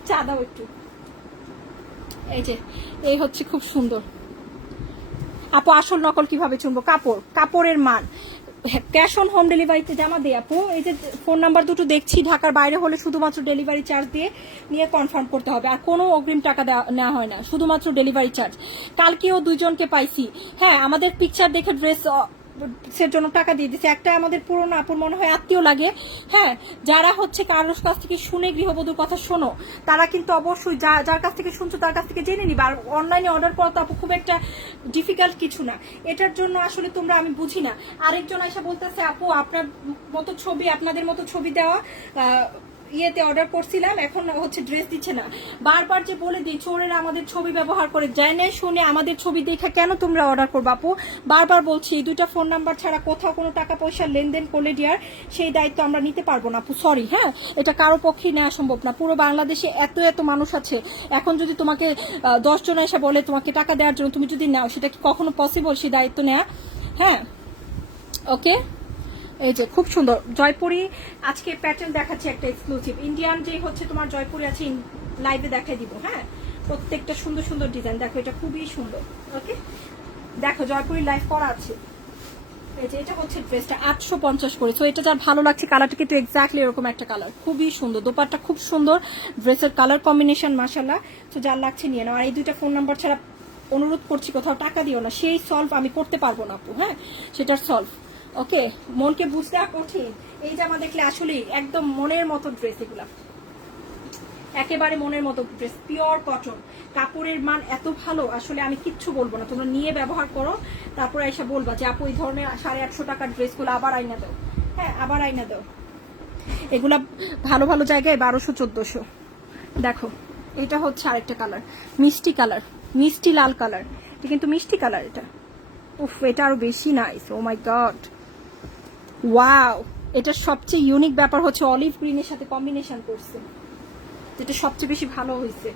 চা দাও একটু। এই যে এই হচ্ছে খুব সুন্দর। আপু আসল নকল কিভাবে চিনবো? কাপড়ের মান। ক্যাশ অন হোম ডেলিভারিতে জামা দেয় আপু। এই যে ফোন নাম্বার দুটো দেখছি, ঢাকার বাইরে হলে শুধুমাত্র ডেলিভারি চার্জ দিয়ে নিয়ে কনফার্ম করতে হবে, আর কোনো অগ্রিম টাকা নেওয়া হয় না, শুধুমাত্র ডেলিভারি চার্জ। কালকেও 2 জনকে পাইছি, হ্যাঁ, আমাদের পিকচার দেখে ড্রেস সের জন্য টাকা দিয়ে দিচ্ছে। একটা আমাদের পুরনো আপুর মনে হয় আত্মীয় লাগে, হ্যাঁ, যারা হচ্ছে কারোর কাছ থেকে শুনে গৃহবধূর কথা শোনো, তারা কিন্তু অবশ্যই যার কাছ থেকে শুনছো তার কাছ থেকে জেনে নিবা। আর অনলাইনে অর্ডার করা তো আপু খুব একটা ডিফিকাল্ট কিছু না। এটার জন্য আসলে তোমরা, আমি বুঝি না, আরেকজন এসে বলতেছে আপু আপনার মতো ছবি, আপনাদের মতো ছবি দেওয়া ইয়েতে অর্ডার করছিলাম, এখন হচ্ছে ড্রেস দিচ্ছে না। বারবার যে বলে দিই চোরেরা আমাদের ছবি ব্যবহার করে, জানে শুনে আমাদের ছবি দেখা কেন তোমরা অর্ডার করবো আপু? বারবার বলছি এই 2টা ফোন নাম্বার ছাড়া কোথাও কোনো টাকা পয়সা লেনদেন করলে ডিয়ার সেই দায়িত্ব আমরা নিতে পারবো না আপু, সরি। হ্যাঁ, এটা কারো পক্ষেই নেওয়া সম্ভব না। পুরো বাংলাদেশে এত মানুষ আছে, এখন যদি তোমাকে 10 জন এসে বলে তোমাকে টাকা দেওয়ার জন্য, তুমি যদি নাও, সেটা কি কখনো পসিবল সেই দায়িত্ব নেওয়া? হ্যাঁ, ওকে। এই যে খুব সুন্দর জয়পুরি, আজকে প্যাটার্ন দেখাচ্ছি একটা এক্সক্লুসিভ ইন্ডিয়ান যে হচ্ছে তোমার জয়পুরি আছে, লাইভে দেখাই দিব। হ্যাঁ, প্রত্যেকটা সুন্দর সুন্দর ডিজাইন দেখো, এটা খুবই সুন্দর। ওকে, দেখো জয়পুরি লাইভ করা আছে। এই যে এটা হচ্ছে ড্রেসটা 850 করে। সো এটা যার ভালো লাগছে, কালারটা কিন্তু এক্স্যাক্টলি এরকম একটা কালার, খুবই সুন্দর। দোপাট্টা খুব সুন্দর, ড্রেসের কালার কম্বিনেশন মাশাআল্লাহ। তো যার লাগছে নিয়ে নাও। আর এই 2টা ফোন নাম্বার ছাড়া অনুরোধ করছি কোথাও টাকা দিও না, সেই সলভ আমি করতে পারবো না আপু। হ্যাঁ, সেটার সলভ। ওকে, মনকে বুঝতে কঠিন। এই জামা দেখলে আসলে একদম মনের মতো ড্রেস, এগুলা একেবারে মনের মতো ড্রেস, পিওর কটন, কাপড়ের মান এত ভালো, আসলে আমি কিচ্ছু বলবো না। তোমরা নিয়ে ব্যবহার করো, তারপরে এসে বলবা যে আপু এই ধরনের 850 টাকার ড্রেসগুলো আবার আইনা দাও। হ্যাঁ, আবার আইনা দাও। এগুলা ভালো ভালো জায়গায় 1200-1400। দেখো এটা হচ্ছে আরেকটা কালার, মিষ্টি কালার, মিষ্টি লাল কালার। এটা কিন্তু মিষ্টি কালার, এটা উফ, এটা আরো বেশি nice. O my god, wow. এটা সবচেয়ে ইউনিক ব্যাপার হচ্ছে অলিভ গ্রিনের সাথে কম্বিনেশন করছে, যেটা সবচেয়ে বেশি ভালো হয়েছে।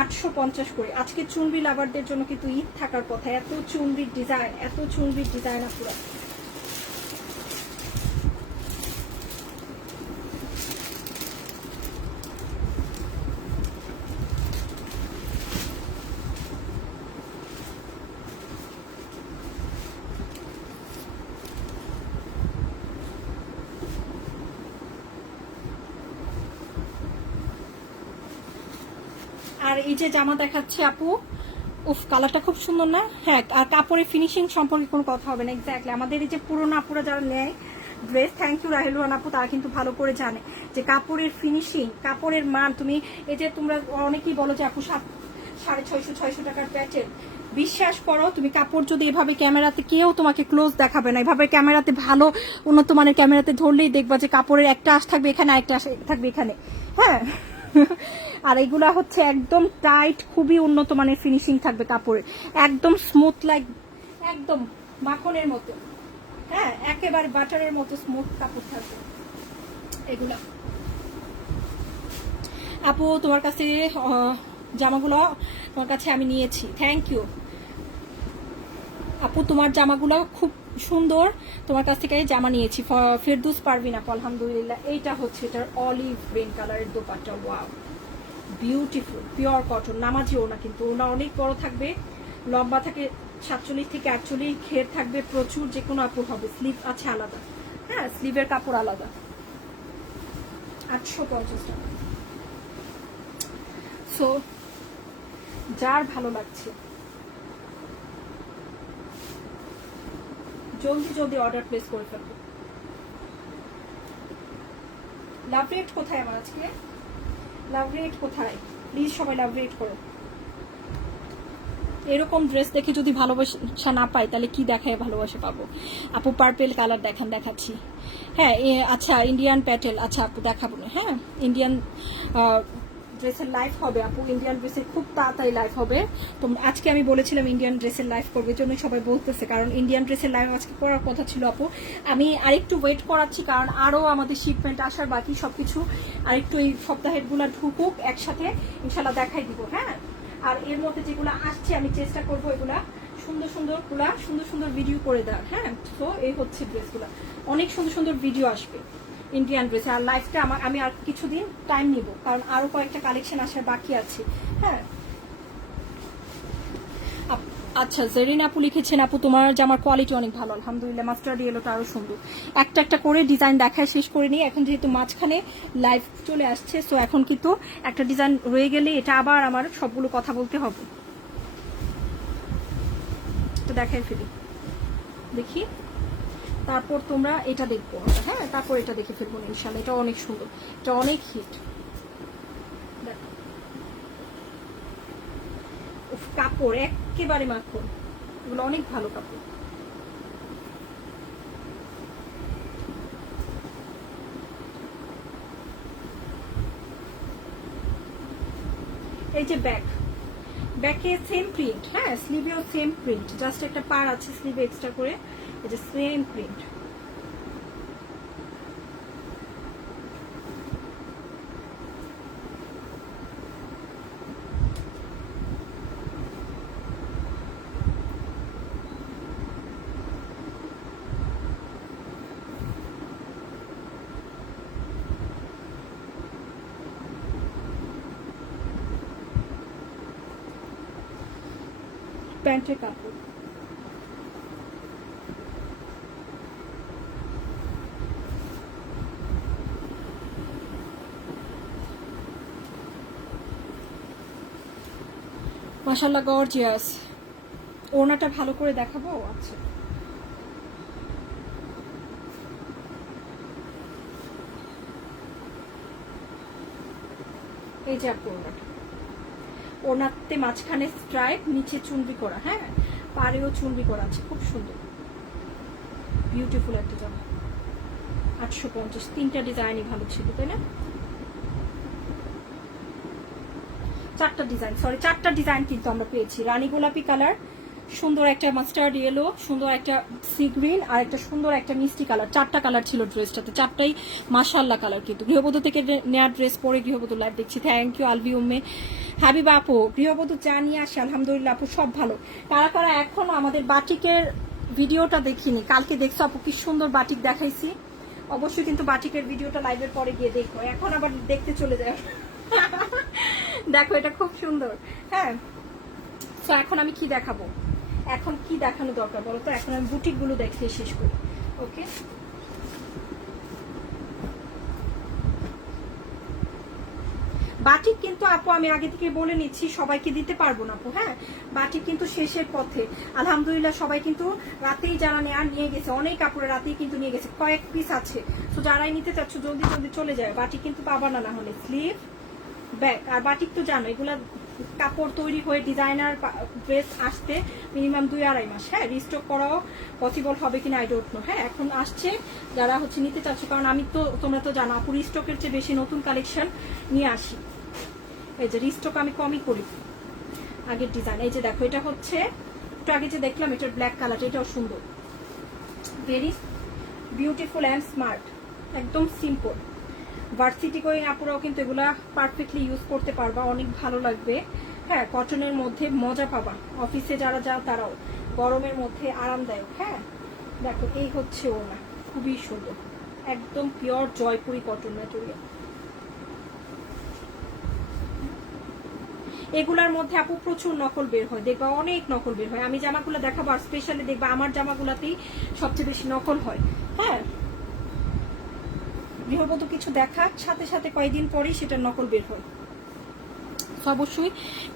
850 করে। আজকে চুনরি লাভারদের জন্য কিন্তু ঈদ থাকার কথা, এত চুনরির ডিজাইন, এত চুনরির ডিজাইন পুরো। আর এই যে জামা দেখাচ্ছে আপু, উফ, কালারটা খুব সুন্দর না? হ্যাঁ, আর কাপড়ের ফিনিশিং সম্পর্কে কোনো কথা হবে না। এক্স্যাক্টলি আমাদের এই যে পুরোনো আপুরা যারা নেয় dress, thank you Rahel Ran আপু, তারা কিন্তু ভালো করে জানে যে কাপড়ের ফিনিশিং, কাপড়ের মান। তুমি এই যে তোমরা অনেকেই বলো যে আপু 650-600 টাকার প্যাটার্ন, বিশ্বাস করো তুমি কাপড় যদি এভাবে ক্যামেরাতে, কেউ তোমাকে ক্লোজ দেখাবে না, এভাবে ক্যামেরাতে ভালো উন্নত মানের ক্যামেরাতে ধরলেই দেখবা যে কাপড়ের একটা আঁশ থাকবে এখানে, একটা আঁশ থাকবে এখানে। হ্যাঁ, আর এগুলা হচ্ছে একদম টাইট, খুবই উন্নত মানের ফিনিশিং থাকবে কাপড়ের, একদম স্মুথ, লাইক একদম মাখনের মতো। হ্যাঁ, একেবারে বাটারের মতো স্মুথ কাপড় থাকবে এগুলা। আপু তোমার কাছে জামাগুলো তোমার কাছে আমি নিয়েছি, থ্যাংক ইউ আপু, তোমার জামাগুলো খুব সুন্দর, তোমার কাছ থেকে জামা নিয়েছি। ফেরদৌস পারভিন আপু, আলহামদুলিল্লাহ। এইটা হচ্ছে এটার অলিভ গ্রিন কালারের dupatta, wow beautiful, pure cotton, নামাজি ওনা, কিন্তু ওনা অনেক বড় থাকবে, লম্বা থাকে 47 থেকে 48, ঘের থাকবে প্রচুর, যে কোনো আপুর হবে। স্লিভ আছে আলাদা, হ্যাঁ, স্লিভের কাপড় আলাদা। 850 টাকা। সো যার ভালো লাগছে জলদি জলদি অর্ডার প্লেস করে ফেলবো। লাভ রেট কোথায় আমার আজকে? লাভ রেট কোথায়? প্লিজ সবাই লাভ রেট করো। এরকম ড্রেস দেখে যদি ভালোবাসা না পাই তাহলে কি দেখায় ভালোবাসা পাবো? আপু পার্পেল কালার দেখাচ্ছি। হ্যাঁ আচ্ছা ইন্ডিয়ান প্যাটেল, আচ্ছা আপু দেখাবো না। হ্যাঁ ইন্ডিয়ান ড্রেসের লাইভ হবে আপু, ইন্ডিয়ান ড্রেসের খুব তাড়াতাড়ি লাইভ হবে। তো আজকে আমি বলেছিলাম ইন্ডিয়ান ড্রেসের লাইভ করবে, জন্য সবাই বলতেছে, কারণ ইন্ডিয়ান ড্রেসের লাইভ আজকে করার কথা ছিল আপু। আমি আরেকটু ওয়েট করাচ্ছি, কারণ আরও আমাদের শিপমেন্ট আসার বাকি, সব কিছু আরেকটু এই সপ্তাহেরগুলো ঢুকুক, একসাথে ইনশাল্লাহ দেখাই দিব। হ্যাঁ আর এর মধ্যে যেগুলো আসছে আমি চেষ্টা করবো এগুলা সুন্দর সুন্দর ভিডিও করে দেওয়ার। হ্যাঁ তো এই হচ্ছে ড্রেসগুলো, অনেক সুন্দর ভিডিও আসবে ইন্ডিয়ান ড্রেসে। আর লাইফটা আমি আর কিছুদিন টাইম নিব, কারণ আরো কয়েকটা কালেকশন আসার বাকি আছে। হ্যাঁ আচ্ছা জেরিন আপু লিখেছেন, আপু তোমার জামার কোয়ালিটি অনেক ভালো, আলহামদুলিল্লাহ। মাস্টার্ড ইয়েলোটা আরো সুন্দর। একটা করে ডিজাইন দেখায় শেষ করে নিই, এখন যেহেতু মাঝখানে লাইভ চলে আসছে, সো এখন কিন্তু একটা ডিজাইন রয়ে গেলে এটা আবার আমার সবগুলো কথা বলতে হবে। তো দেখাই ফেলি, দেখি, তারপর তোমরা এটা দেখবো। হ্যাঁ তারপর এটা দেখে ফেলবো ইনশাল্লাহ। এটা অনেক সুন্দর, এটা অনেক হিট। কাপড় একেবারে মাখন, এগুলো অনেক ভালো কাপড়। এই যে ব্যাকে সেম প্রিন্ট, হ্যাঁ স্লিভেও সেম প্রিন্ট, জাস্ট একটা পার আছে স্লিভে এক্সট্রা করে, এই যে সেম প্রিন্ট। প্যান্টের কাপড় মাশাআল্লাহ গর্জিয়াস। ওড়নাটা ভালো করে দেখাবো। আচ্ছা এই যে আপু ওড়নাটা, ওড়নাতে মাঝখানে স্ট্রাইপ, নিচে চুনরি করা, হ্যাঁ পাড়েও চুনরি করা আছে, খুব সুন্দর বিউটিফুল একটা জামা। 850, তিনটা ডিজাইনই ভালো ছিল তাই না? চারটা ডিজাইন কিন্তু আমরা পেয়েছি। রানী গোলাপি কালার, সুন্দর একটা মাস্টার্ড ইয়েলো, সুন্দর একটা সি গ্রিন, আর একটা সুন্দর একটা মিষ্টি কালার। চারটা কালার ছিল ড্রেসটাতে, চারটাই মাশাআল্লাহ কালার। কিন্তু গৃহবধূ থেকে নেওয়া ড্রেস পরে গৃহবধূ লাইভ দেখছি। থ্যাংক ইউ আলবি উম্মে হাবিবা আপু। গৃহবধূ যা নিয়ে আসে আলহামদুলিল্লাহ আপু সব ভালো। কারা এখনো আমাদের বাটিকের ভিডিওটা দেখিনি, কালকে দেখছো আপু কি সুন্দর বাটিক দেখাইছি। অবশ্যই কিন্তু বাটিকের ভিডিওটা লাইভের পরে গিয়ে দেখো, এখন আবার দেখতে চলে যায়। দেখো এটা খুব সুন্দর। হ্যাঁ তো এখন আমি কি দেখাবো, এখন কি দেখানো দরকার বলো তো? এখন আমি বুটিক গুলো দেখে শেষ করি। ওকে বাটিক কিন্তু আপু আমি আগে থেকে বলে নিচ্ছি, সবাইকে দিতে পারবো না আপু। হ্যাঁ বাটিক কিন্তু শেষের পথে, আলহামদুলিল্লাহ সবাই কিন্তু রাতেই যারা নিয়ে গেছে, অনেক কাপড়ে রাতেই কিন্তু নিয়ে গেছে, কয়েক পিস আছে। তো যারাই নিতে চাচ্ছ জলদি চলে যায়, বাটিক কিন্তু পাবা না হলে স্লিভ ব্যাক। আর বাটিক তো জানো এগুলা কাপড় তৈরি হয়ে ডিজাইনার ড্রেস আসতে মিনিমাম 2-2.5 মাস। হ্যাঁ রিস্টক করাও পসিবল হবে কিনা আই ডোন্ট নো। হ্যাঁ এখন আসছে, যারা নিতে চাচ্ছ, কারণ আমি তো তোমরা তো জানো আপু রিস্টকের চেয়ে বেশি নতুন কালেকশন নিয়ে আসি। এই যে রিস্টক আমি কমই করি আগের ডিজাইন। এই যে দেখো এটা হচ্ছে একটু আগে যে দেখলাম, এটার ব্ল্যাক কালারটা, এটাও সুন্দর, ভেরি বিউটিফুল অ্যান্ড স্মার্ট, একদম সিম্পল। ভার্সিটি গোয়িং আপুরাও কিন্তু এগুলা পারফেক্টলি ইউজ করতে পারবা, অনেক ভালো লাগবে। হ্যাঁ কটনের মধ্যে মজা পাবা, অফিসে যারা যাও তারাও, গরমের মধ্যে আরামদায়ক। হ্যাঁ দেখো এই হচ্ছে ওনা, খুবই সুন্দর, একদম পিওর জয়পুরি কটন ম্যাটেরিয়াল। এগুলার মধ্যে আপু প্রচুর নকল বের হয়, দেখবা অনেক নকল বের হয়। আমি জামাগুলো দেখাবো, আর স্পেশালি দেখবা আমার জামাগুলাতেই সবচেয়ে বেশি নকল হয়। হ্যাঁ গৃহবধূ কিছু দেখার সাথে সাথে কয়েকদিন পরেই সেটা নকল বের হয়। অবশ্যই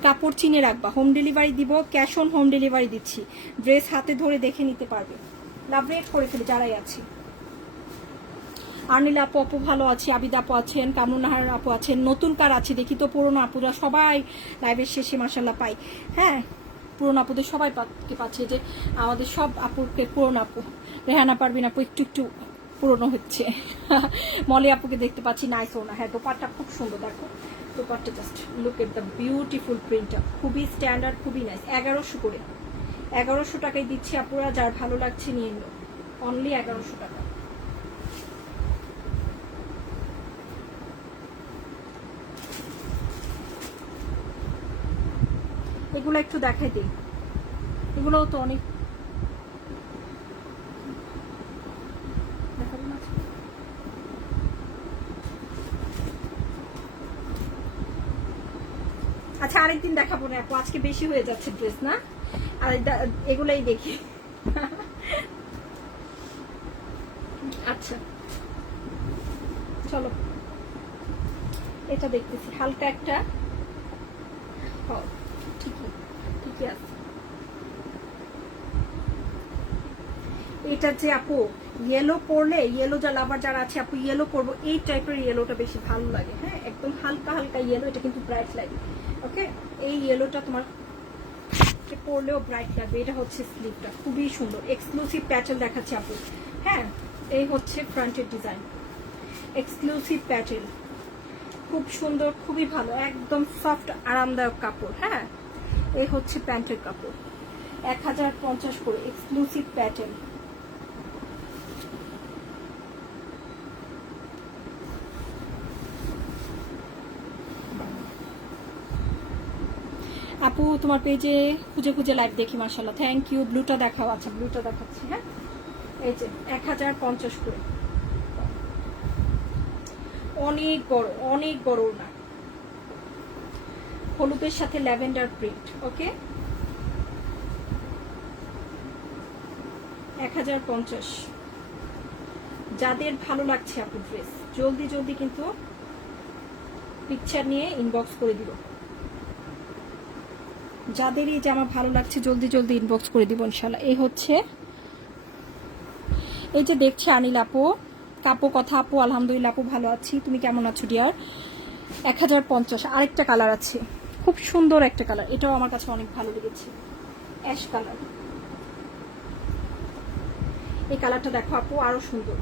কাপড় চিনে রাখবা। হোম ডেলিভারি দিব, ক্যাশ অন হোম ডেলিভারি দিচ্ছি, ড্রেস হাতে ধরে দেখে নিতে পারবে। লাভ রেট করে ফেলে যারাই আছি। আর্নিলা আপু ভালো আছে, আবিদ আপু আছেন, কামরুনাহার আপু আছেন, নতুন কার আছে দেখি তো, পুরোনো আপুরা সবাই লাইভের শেষে মাশাল্লাহ পাই। হ্যাঁ পুরনো আপুদের সবাই পাচ্ছে, যে আমাদের সব আপুকে পুরনো আপু, রেহানা পারবিন আপু একটু একটু পুরনো হচ্ছে। মলি আপুকে দেখতে পাচ্ছি, নাইস ওনা। হ্যাঁ, দোপাট্টা খুব সুন্দর, দেখো dupatta just look at the beautiful প্রিন্টটা, খুবই স্ট্যান্ডার্ড, খুবই নাইস। 1100 করে, 1100 টাকায় দিচ্ছি আপুরা, যার ভালো লাগছে নিয়ে নিল, অনলি 1100 টাকা। এগুলো একটু দেখাই দিই, এগুলোও তো অনেক দেখাবো না। আচ্ছা আরেকদিন দেখাবো না আপু, আজকে বেশি হয়ে যাচ্ছে ড্রেস না, আর এগুলাই দেখি। আচ্ছা চলো, এটা দেখতেছি হালকা একটা, ঠিকই ঠিকই আছে। এটা যে আপু ইয়েলো পরলে, ইয়েলো যা লাভার যারা আছে আপু, ইয়েলো পরবো, এই টাইপের ইয়েলোটা বেশি ভালো লাগে। হ্যাঁ, একদম হালকা হালকা ইয়েলো, এটা কিন্তু ব্রাইট লাগে। ওকে, এই ইয়েলোটা তোমার পরলেও ব্রাইট লাগবে। এটা হচ্ছে স্লিভটা, খুবই সুন্দর এক্সক্লুসিভ প্যাটেল দেখাচ্ছি আপু। হ্যাঁ, এই হচ্ছে ফ্রন্টের ডিজাইন, এক্সক্লুসিভ প্যাটেল, খুব সুন্দর, খুবই ভালো, একদম সফট আরামদায়ক কাপড়। হ্যাঁ, এই হচ্ছে প্যান্টের কাপড়, 1050 করে, এক্সক্লুসিভ প্যাটেল। আপু তোমার পেজে খুঁজে খুঁজে লাইভ দেখি, মাশাআল্লাহ, থ্যাংক ইউ। ব্লুটা দেখাও। আচ্ছা ব্লুটা দেখাচ্ছি। হ্যাঁ, এই যে 1050 করে, অনেক বড়, অনেক বড় না, হলুদের সাথে ল্যাভেন্ডার প্রিন্ট। ওকে, 1050। যাদের ভালো লাগছে আপু ড্রেস, জলদি জলদি কিন্তু পিকচার নিয়ে ইনবক্স করে দিও। যাদের এই জামা ভালো লাগছে জলদি জলদি ইনবক্স করে দিব ইনশাল্লাহ। এই হচ্ছে, এই যে দেখছি আনিল আপু, কাপো কথা আপু, আলহামদুলিল্লাহ আপু ভালো আছি, তুমি কেমন আছো ডিয়ার? 1050। আরেকটা কালার আছে, খুব সুন্দর একটা কালার, এটাও আমার কাছে অনেক ভালো লেগেছে, অ্যাশ কালার। এই কালারটা দেখো আপু, আরো সুন্দর।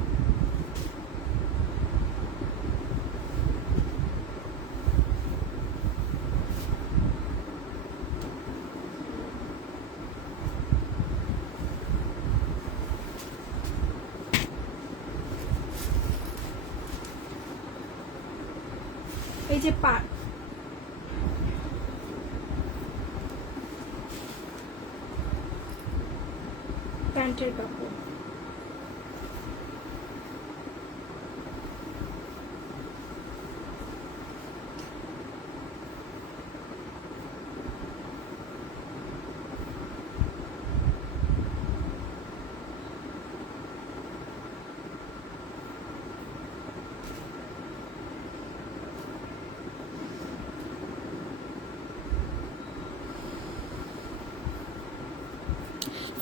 এই যে প্যান্টের কাপড়,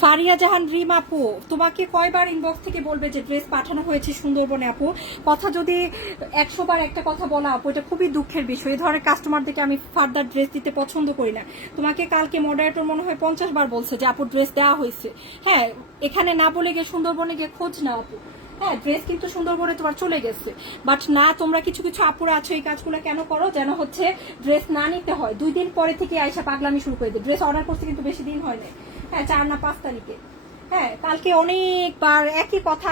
ফারিয়া জাহান রিম আপু, তোমাকে কয়বার ইনবক্স থেকে বলবে যে ড্রেস পাঠানো হয়েছে সুন্দরবনে আপু? কথা যদি 100 বার একটা কথা বলা আপু, এটা খুবই দুঃখের বিষয়। এই ধরনের কাস্টমারদেরকে আমি ফার্দার ড্রেস দিতে পছন্দ করি না। তোমাকে কালকে মডারেটর মনে হয় 50 বার বলছে যে আপু ড্রেস দেওয়া হয়েছে। হ্যাঁ, এখানে না বলে গিয়ে সুন্দরবনে গিয়ে খোঁজ না আপু। হ্যাঁ, ড্রেস কিন্তু সুন্দরবনে তোমার চলে গেছে, বাট না, তোমরা কিছু কিছু আপুরা আছো এই কাজগুলো কেন করো, যেন হচ্ছে ড্রেস না নিতে হয়, 2 দিন পরে থেকে আয়সা পাগলামি শুরু করে দেয়। ড্রেস অর্ডার করতে কিন্তু বেশি দিন হয় না। হ্যাঁ, 4 না 5 তারিখে। হ্যাঁ, কালকে অনেকবার একই কথা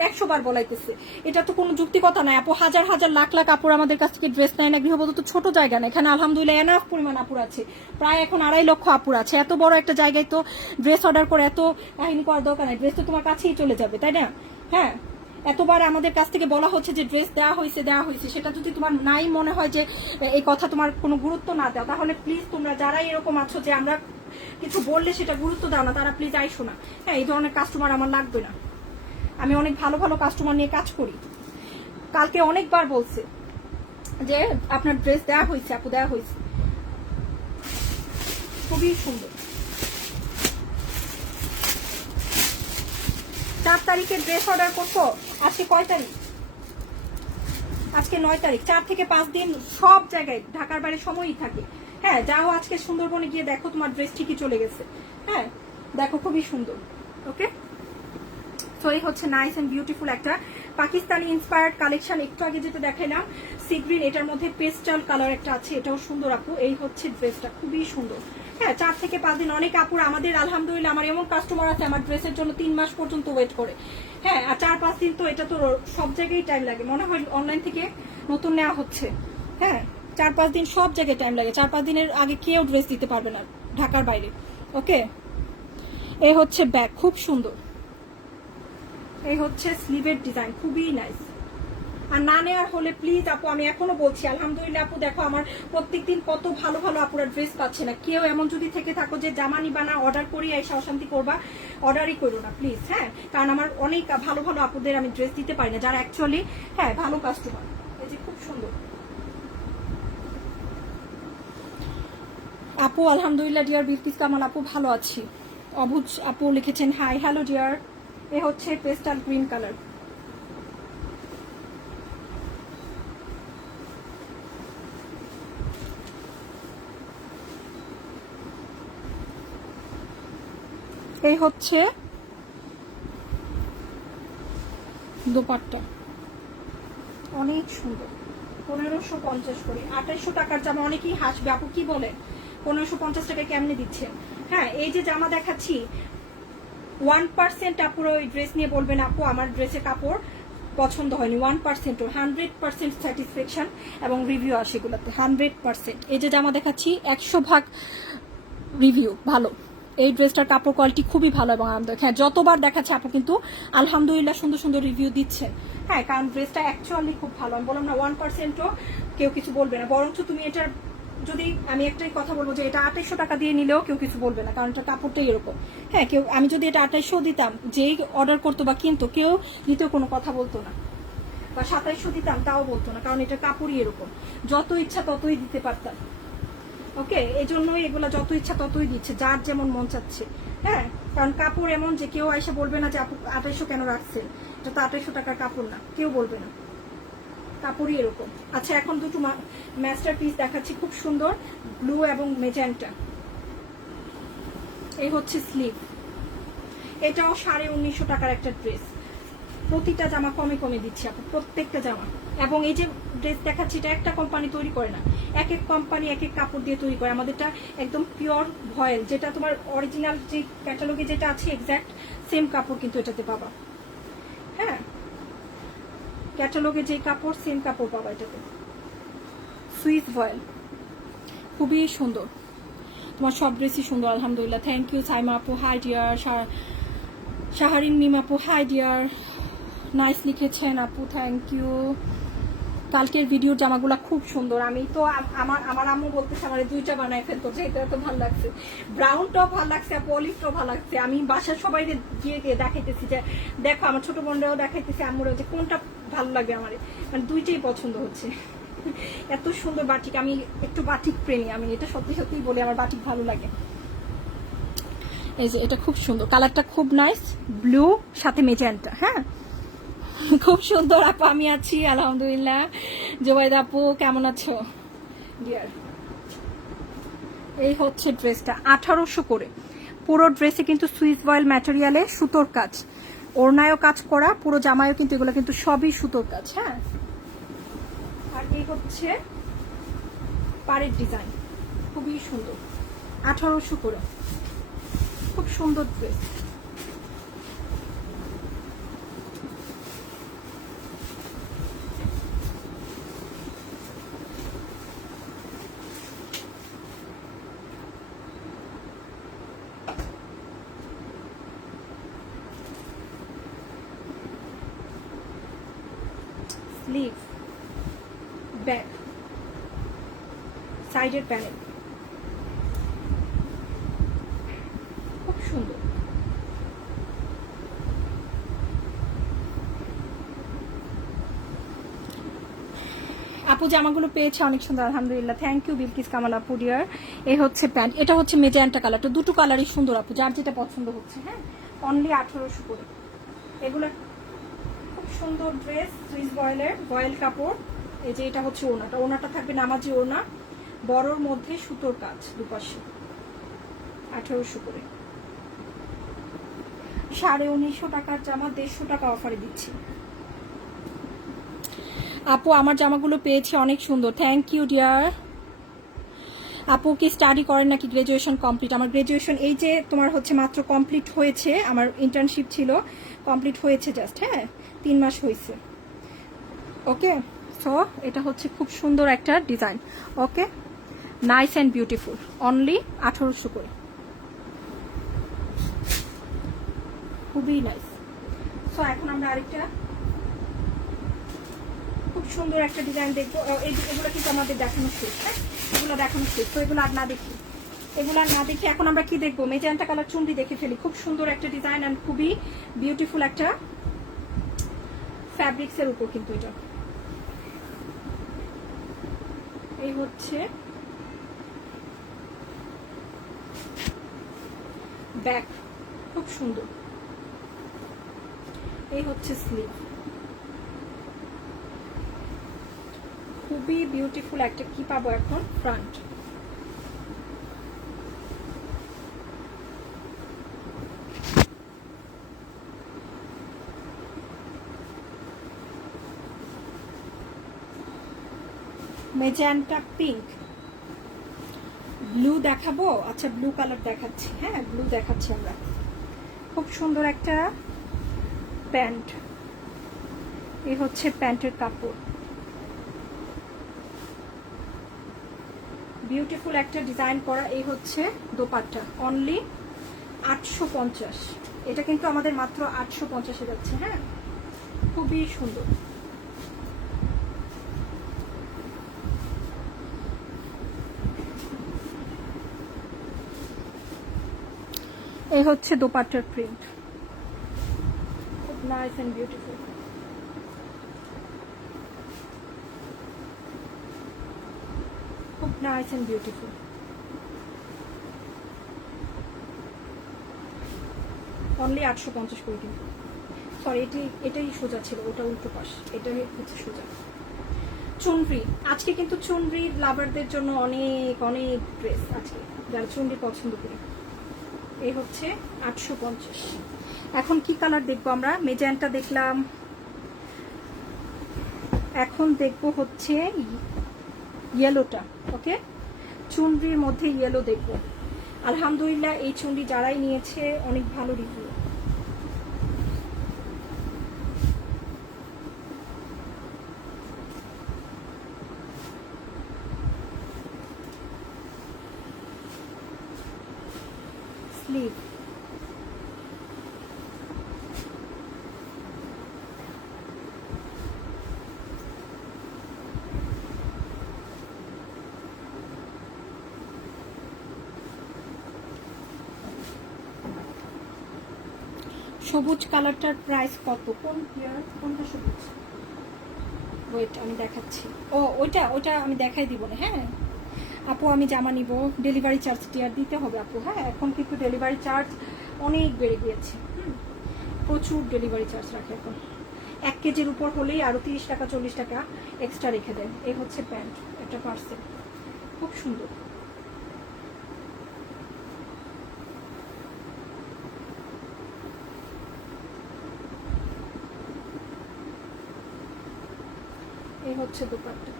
100 বার বলাইতেছে, এটা তো কোনো যুক্তি কথা নাই আপু। হাজার হাজার লাখ লাখ আপুর আমাদের কাছ থেকে ড্রেস নেয় না, গৃহবধূ তো ছোট জায়গা না, এখানে আলহামদুলিল্লাহ এনাফ পরিমাণ আপুর আছে, প্রায় এখন 2.5 লক্ষ আপুর আছে। এত বড় একটা জায়গায় তো ড্রেস অর্ডার করে এত কাহিনী করার দরকার নাই, ড্রেস তো তোমার কাছেই চলে যাবে, তাই না? হ্যাঁ, এতবার আমাদের কাছ থেকে বলা হচ্ছে যে ড্রেস দেওয়া হয়েছে, সেটা যদি তোমার নাই মনে হয় যে এই কথা তোমার কোনো গুরুত্ব না দাও, তাহলে প্লিজ তোমরা যারা এরকম আছো যে আমরা কিছু বললে সেটা গুরুত্ব দাও না, তারা প্লিজ আইসো না। হ্যাঁ, এই ধরনের কাস্টমার আমার লাগবে না। আমি অনেক ভালো ভালো কাস্টমার নিয়ে কাজ করি। কালকে অনেকবার বলছে যে আপনার ড্রেস দেওয়া হয়েছে আপু, দেওয়া হয়েছে, খুবই সুন্দর। 4 তারিখে ড্রেস অর্ডার করবো। আজকে কয় তারিখ? আজকে 9 তারিখ। 4 থেকে 5 দিন সব জায়গায় ঢাকার বাইরে সময়ই থাকে। হ্যাঁ যাও আজকে সুন্দরবনে গিয়ে দেখো, তোমার ড্রেস ঠিকই চলে গেছে। হ্যাঁ দেখো খুবই সুন্দর। ওকে, তো এই হচ্ছে নাইস এন্ড বিউটিফুল একটা পাকিস্তানি ইন্সপায়ার্ড কালেকশন। একটু আগে যেটা দেখাইলাম সি গ্রিন, এটার মধ্যে পেস্টাল কালার একটা আছে, এটাও সুন্দর আপু। এই হচ্ছে ড্রেসটা, খুবই সুন্দর। হ্যাঁ 4 থেকে 5 দিন, অনেক আপুর আমাদের আলহামদুলিল্লাহ আমার এমন কাস্টমার আছে আমার ড্রেসের জন্য 3 মাস পর্যন্ত ওয়েট করে। হ্যাঁ আর 4-5 দিন তো এটা তো সব জায়গায় টাইম লাগে, মনে হয় অনলাইন থেকে নতুন নেওয়া হচ্ছে। হ্যাঁ 4-5 দিন সব জায়গায় টাইম লাগে, 4-5 দিনের আগে কেউ ড্রেস দিতে পারবে না ঢাকার বাইরে। ওকে, এই হচ্ছে ব্যাগ, খুব সুন্দর। এই হচ্ছে স্লিভের ডিজাইন, খুবই নাইস। আর না নেওয়ার হলে প্লিজ আপু, আমি এখনো বলছি আলহামদুলিল্লাহ আপু, দেখো আমার প্রত্যেকদিন কত ভালো ভালো আপুরা ড্রেস পাচ্ছে না। কেউ এমন যদি থেকে থাকো যে জামা নিবা না, অর্ডার করি এসে অশান্তি করবা, অর্ডারই করো না প্লিজ। হ্যাঁ কারণ আমার অনেক ভালো ভালো আপুদের আমি ড্রেস দিতে পারি না, যারা অ্যাকচুয়ালি হ্যাঁ ভালো কাস্টমার। এই যে খুব সুন্দর আপু, আলহামদুলিল্লাহ ডিয়ার বিলকিস কামাল আপু, ভালো আছি। অবুজ আপু লিখেছেন হাই, হ্যালো ডিয়ার। এ হচ্ছে পেস্টাল গ্রিন কালার। এই হচ্ছে দোপাট্টা, অনেক সুন্দর। 1550 করে, 2800 টাকার জামা। অনেকেই হাসবে আপু কি বলে 1550 টাকা কেমনে দিচ্ছেন। হ্যাঁ এই যে জামা দেখাচ্ছি 1% আপুর ওই ড্রেস নিয়ে বলবেন আপু আমার ড্রেসের কাপড় পছন্দ হয়নি। 1% 100% স্যাটিসফ্যাকশন এবং রিভিউ আসে এগুলোতে 100%। এই যে জামা দেখাচ্ছি 100% রিভিউ ভালো। এই ড্রেসটার কাপড় কোয়ালিটি খুবই ভালো এবং আরামদায়ক। হ্যাঁ যতবার দেখাচ্ছে আপু কিন্তু আলহামদুলিল্লাহ সুন্দর সুন্দর রিভিউ দিচ্ছেন। হ্যাঁ কারণ ড্রেসটা অ্যাকচুয়ালি খুব ভালো। আমি বললাম না 1%ও কেউ কিছু বলবে না, বরঞ্চ তুমি এটার যদি আমি একটাই কথা বলবো যে এটা 2800 টাকা দিয়ে নিলেও কেউ কিছু বলবে না, কারণ এটা কাপড়টাই এরকম। হ্যাঁ কেউ, আমি যদি এটা 2800 দিতাম, যেই অর্ডার করতো বা কিনতো কেউ দ্বিতীয় কোনো কথা বলতো না, বা 2700 দিতাম তাও বলতো না, কারণ এটা কাপড়ই এরকম, যত ইচ্ছা ততই দিতে পারতাম। ওকে, এই জন্যই এগুলো যত ইচ্ছা ততই দিচ্ছে, যার যেমন মন চাচ্ছে। হ্যাঁ কারণ কাপড় এমন যে কেউ এসে বলবে না যে আপু 2800 কেন রাখছেন, এটা তো 2800 টাকার কাপড় না, কেউ বলবে না, কাপড়ই এরকম। আচ্ছা এখন দুটো মাস্টার পিস দেখাচ্ছি, খুব সুন্দর ব্লু এবং মেজেন্টা। এই হচ্ছে স্লিভ, এটাও 1950 টাকার একটা ড্রেস। প্রতিটা জামা কমে কমে দিচ্ছি আপু, প্রত্যেকটা জামা। এবং এই যে ড্রেস দেখাচ্ছি এটা একটা কোম্পানি তৈরি করে না, এক এক কোম্পানি এক এক কাপড় দিয়ে তৈরি করে। আমাদেরটা একদম পিওর ভয়েল, যেটা তোমার অরিজিনাল যে ক্যাটালগে যেটা আছে এক্স্যাক্ট সেম কাপড় কিন্তু এটাতে পাবা। হ্যাঁ ক্যাটালগে যে কাপড় সেম কাপড় পাবা এটাতে। সুইস ভয়েল, খুবই সুন্দর। তোমার সব ড্রেসই সুন্দর আলহামদুলিল্লাহ। থ্যাংক ইউ সাইমা আপু, হাই ডিয়ার। শাহারিন মিম আপু, হাই ডিয়ার। নাইস লিখেছেন আপু, থ্যাংক ইউ। কালকের ভিডিওর জামাগুলো খুব সুন্দর। আমি তো আমার আম্মু বলতেছে আমার 2টা বানায় ফেলতো, যে এটা তো ভালো লাগছে, ব্রাউনটাও ভালো লাগছে, অলিভটাও ভালো লাগছে। আমি বাসার সবাই গিয়ে দেখাইতেছি যে দেখো, আমার ছোট বোনরাও দেখাইতেছি আম্মুরাও, যে কোনটা ভালো লাগবে আমার, মানে 2টাই পছন্দ হচ্ছে। এত সুন্দর বাটিক, আমি একটু বাটিক প্রেমী, আমি এটা সত্যি সত্যিই বলি, আমার বাটিক ভালো লাগে। এই যে এটা খুব সুন্দর, কালারটা খুব নাইস, ব্লু সাথে মেজেন্টা। হ্যাঁ খুব সুন্দর আপু, আমি আছি আলহামদুলিল্লাহ। জোবাইদা আপু কেমন আছো ডিয়ার? এই হচ্ছে ড্রেসটা 1800 করে, পুরো ড্রেসে কিন্তু সুইস ভয়েল ম্যাটেরিয়ালে সুতোর কাজ, ওড়নায়ও কাজ করা, পুরো জামায়ও কিন্তু এগুলো কিন্তু সবই সুতোর কাজ। হ্যাঁ আর এই হচ্ছে পাড়ের ডিজাইন, খুবই সুন্দর, 1800 করে, খুব সুন্দর ড্রেস। স্লিভ, ব্যাক, সাইডের প্যানেল, খুব সুন্দর। আপু জামাগুলো পেয়েছে অনেক সুন্দর আলহামদুলিল্লাহ। থ্যাংক ইউ বিলকিস কামাল আপু ডিয়ার। এই হচ্ছে প্যান্ট, এটা হচ্ছে মেজেন্টা কালারটা, দুটো কালারই সুন্দর আপু, যার যেটা পছন্দ হচ্ছে। হ্যাঁ অনলি 1800 করে, এগুলো খুব সুন্দর ড্রেস, সুইস ভয়েলের ভয়েল কাপড়। এই যে এটা হচ্ছে ওড়নাটা, ওড়নাটা থাকবে নামাজি ওড়না, বড়র মধ্যে সুতোর কাজ দুপাশে, 1800 করে। 1950 টাকার জামা 150 টাকা অফারে দিচ্ছি। আপু আমার জামাগুলো পেয়েছি, অনেক সুন্দর, থ্যাংক ইউ ডিয়ার। আপু কি স্টাডি করেন নাকি গ্রাজুয়েশন কমপ্লিট? আমার গ্রাজুয়েশন এই যে তোমার হচ্ছে মাত্র কমপ্লিট হয়েছে, আমার ইন্টার্নশিপ ছিল, কমপ্লিট হয়েছে জাস্ট, হ্যাঁ 3 মাস হয়েছে। ওকে, সো এটা হচ্ছে খুব সুন্দর একটা design. Okay, nice and beautiful, only 1800 করে, খুবই নাইস। সো এখন আমরা আরেকটা খুব সুন্দর একটা ডিজাইন দেখবো। এগুলো কিন্তু আমাদের দেখানো শেষ, হ্যাঁ এগুলো দেখানো শেষ, তো এগুলো আর না দেখি, এগুলো আর না দেখি। এখন আমরা কি দেখবো? মেজেন্টা কালার চুনরি দেখে ফেলি। খুব সুন্দর একটা ডিজাইন অ্যান্ড খুবই বিউটিফুল একটা ফ্যাব্রিক্স এর উপর, কিন্তু এটা এই হচ্ছে ব্যাক, খুব সুন্দর। এই হচ্ছে স্লিভ, খুবই বিউটিফুল একটা। কি পাবো এখন? ফ্রন্ট, মেজেন্টা পিঙ্ক, ব্লু দেখাবো। আচ্ছা ব্লু কালার দেখাচ্ছি, হ্যাঁ ব্লু দেখাচ্ছি আমরা। খুব সুন্দর একটা প্যান্ট, এই হচ্ছে প্যান্টের কাপড়, বিউটিফুল একটা ডিজাইন করা। এই হচ্ছে দোপাট্টা, অনলি 850। এটা কিন্তু আমাদের মাত্র 850-এ যাচ্ছে, হ্যাঁ খুবই সুন্দর। এই হচ্ছে দোপাট্টার প্রিন্ট, খুব নাইস এন্ড বিউটিফুল। খুব নাইস এন্ড বিউটিফুল। অনলি 850 করে কিন্তু, সরি এটাই সোজা ছিল, ওটা উল্টো পাশ, এটাই হচ্ছে সোজা। চুনরি, আজকে কিন্তু চুনরি লাভারদের জন্য অনেক অনেক ড্রেস আছে, যারা চুনরি পছন্দ করে। এই হচ্ছে 850। এখন কি কালার দেখবো আমরা? মেজেন্টা দেখলাম, এখন দেখবো হচ্ছে ইয়েলোটা। ওকে, চুনরির মধ্যে ইয়েলো দেখবো। আলহামদুলিল্লাহ এই চুনরি যারাই নিয়েছে অনেক ভালো রিভিউ। স্লিভ, সবুজ কালারটার প্রাইস কত? কোনটা সবুজ? ওয়েট আমি দেখাচ্ছি। ও ওইটা আমি দেখাই দিব না, হ্যাঁ আপু আমি জামা নিব, ডেলিভারি চার্জটি আর দিতে হবে আপু। হ্যাঁ এখন কিন্তু ডেলিভারি চার্জ অনেক বেড়ে গিয়েছে, প্রচুর ডেলিভারি চার্জ রাখে এখন। 1 কেজির উপর হলেই আরো 30 টাকা 40 টাকা এক্সট্রা রেখে দেন। এই হচ্ছে প্যান্ট, একটা পার্সেল, খুব সুন্দর। এই হচ্ছে দোপাট্টা,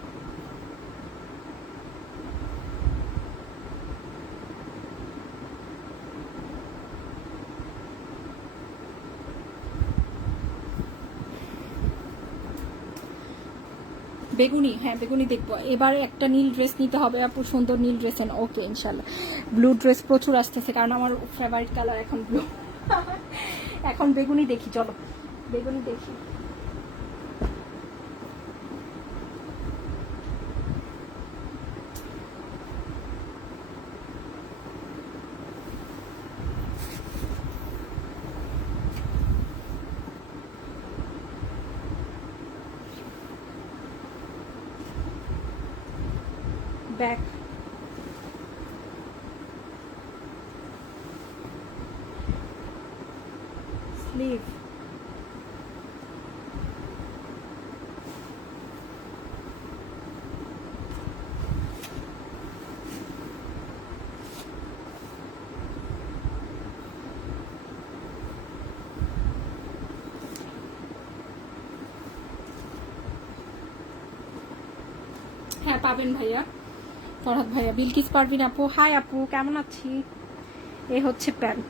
বেগুনি, হ্যাঁ বেগুনি দেখবো। এবার একটা নীল ড্রেস নিতে হবে আপু, সুন্দর নীল ড্রেস এন। ওকে ইনশাল্লাহ। ব্লু ড্রেস প্রচুর আসতেছে, কারণ আমার ফেভারিট কালার এখন ব্লু। এখন বেগুনি দেখি, চলো বেগুনি দেখি। ব্যাক, স্লিভ, হ্যাঁ পাবেন ভাইয়া, ফরহাদ ভাইয়া। বিলকিস পারভিন আপু, হাই আপু, কেমন আছি? এই হচ্ছে প্যান্ট।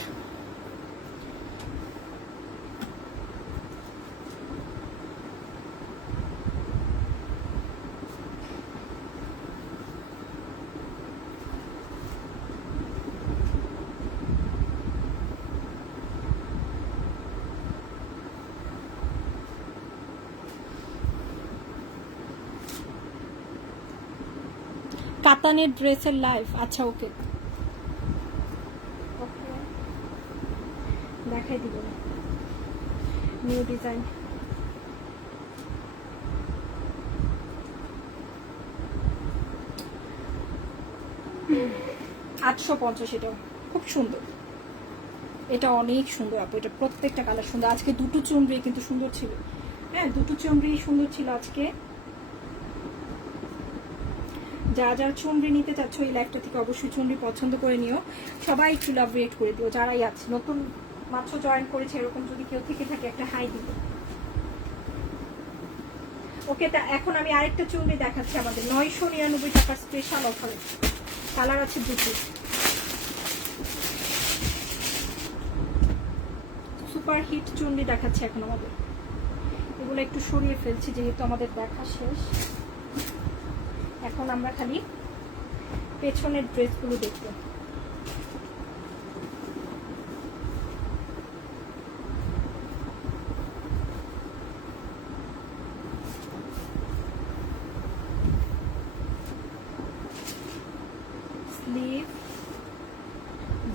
কাতানের ড্রেসের লাইভ, আচ্ছা ওকে ওকে, দেখাই দিব নিউ ডিজাইন। 850, এটাও খুব সুন্দর, এটা অনেক সুন্দর আপু, এটা প্রত্যেকটা কালার সুন্দর। আজকে দুটো চুনরি কিন্তু সুন্দর ছিল, হ্যাঁ দুটো চুনরি সুন্দর ছিল আজকে। যা যারা চুনরি নিতে চাচ্ছ এই লাইফটা থেকে অবশ্যই চুনরি পছন্দ করে নিও। সবাই একটু লাভ রেট করে দিও, যারাই আছে নতুন মাত্র জয়েন করেছে এরকম যদি কেউ থেকে থাকে একটা হাই দিব। ওকে, তা এখন আমি আরেকটা চুনরি দেখাচ্ছি আমাদের 999 টাকার স্পেশাল অফারে। কালার আছে দুটো, সুপার হিট চুনরি দেখাচ্ছি এখন আমাদের। এগুলো একটু সরিয়ে ফেলছি যেহেতু আমাদের দেখা শেষ। এখন আমরা খালি পেছনের ড্রেসগুলো দেখবো। Sleeve,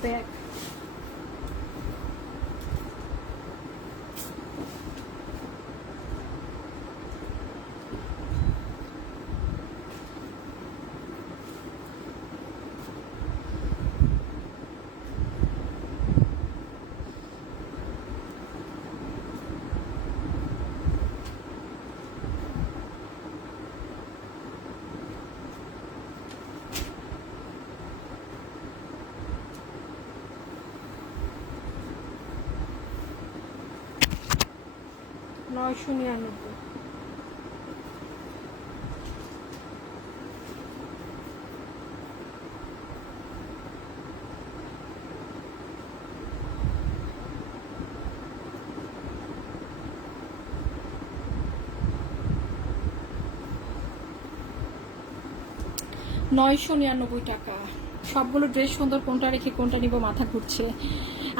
back, $999। টাকা। সবগুলো ড্রেস সুন্দর, কোনটা রেখে কোনটা নিব মাথা ঘুরছে।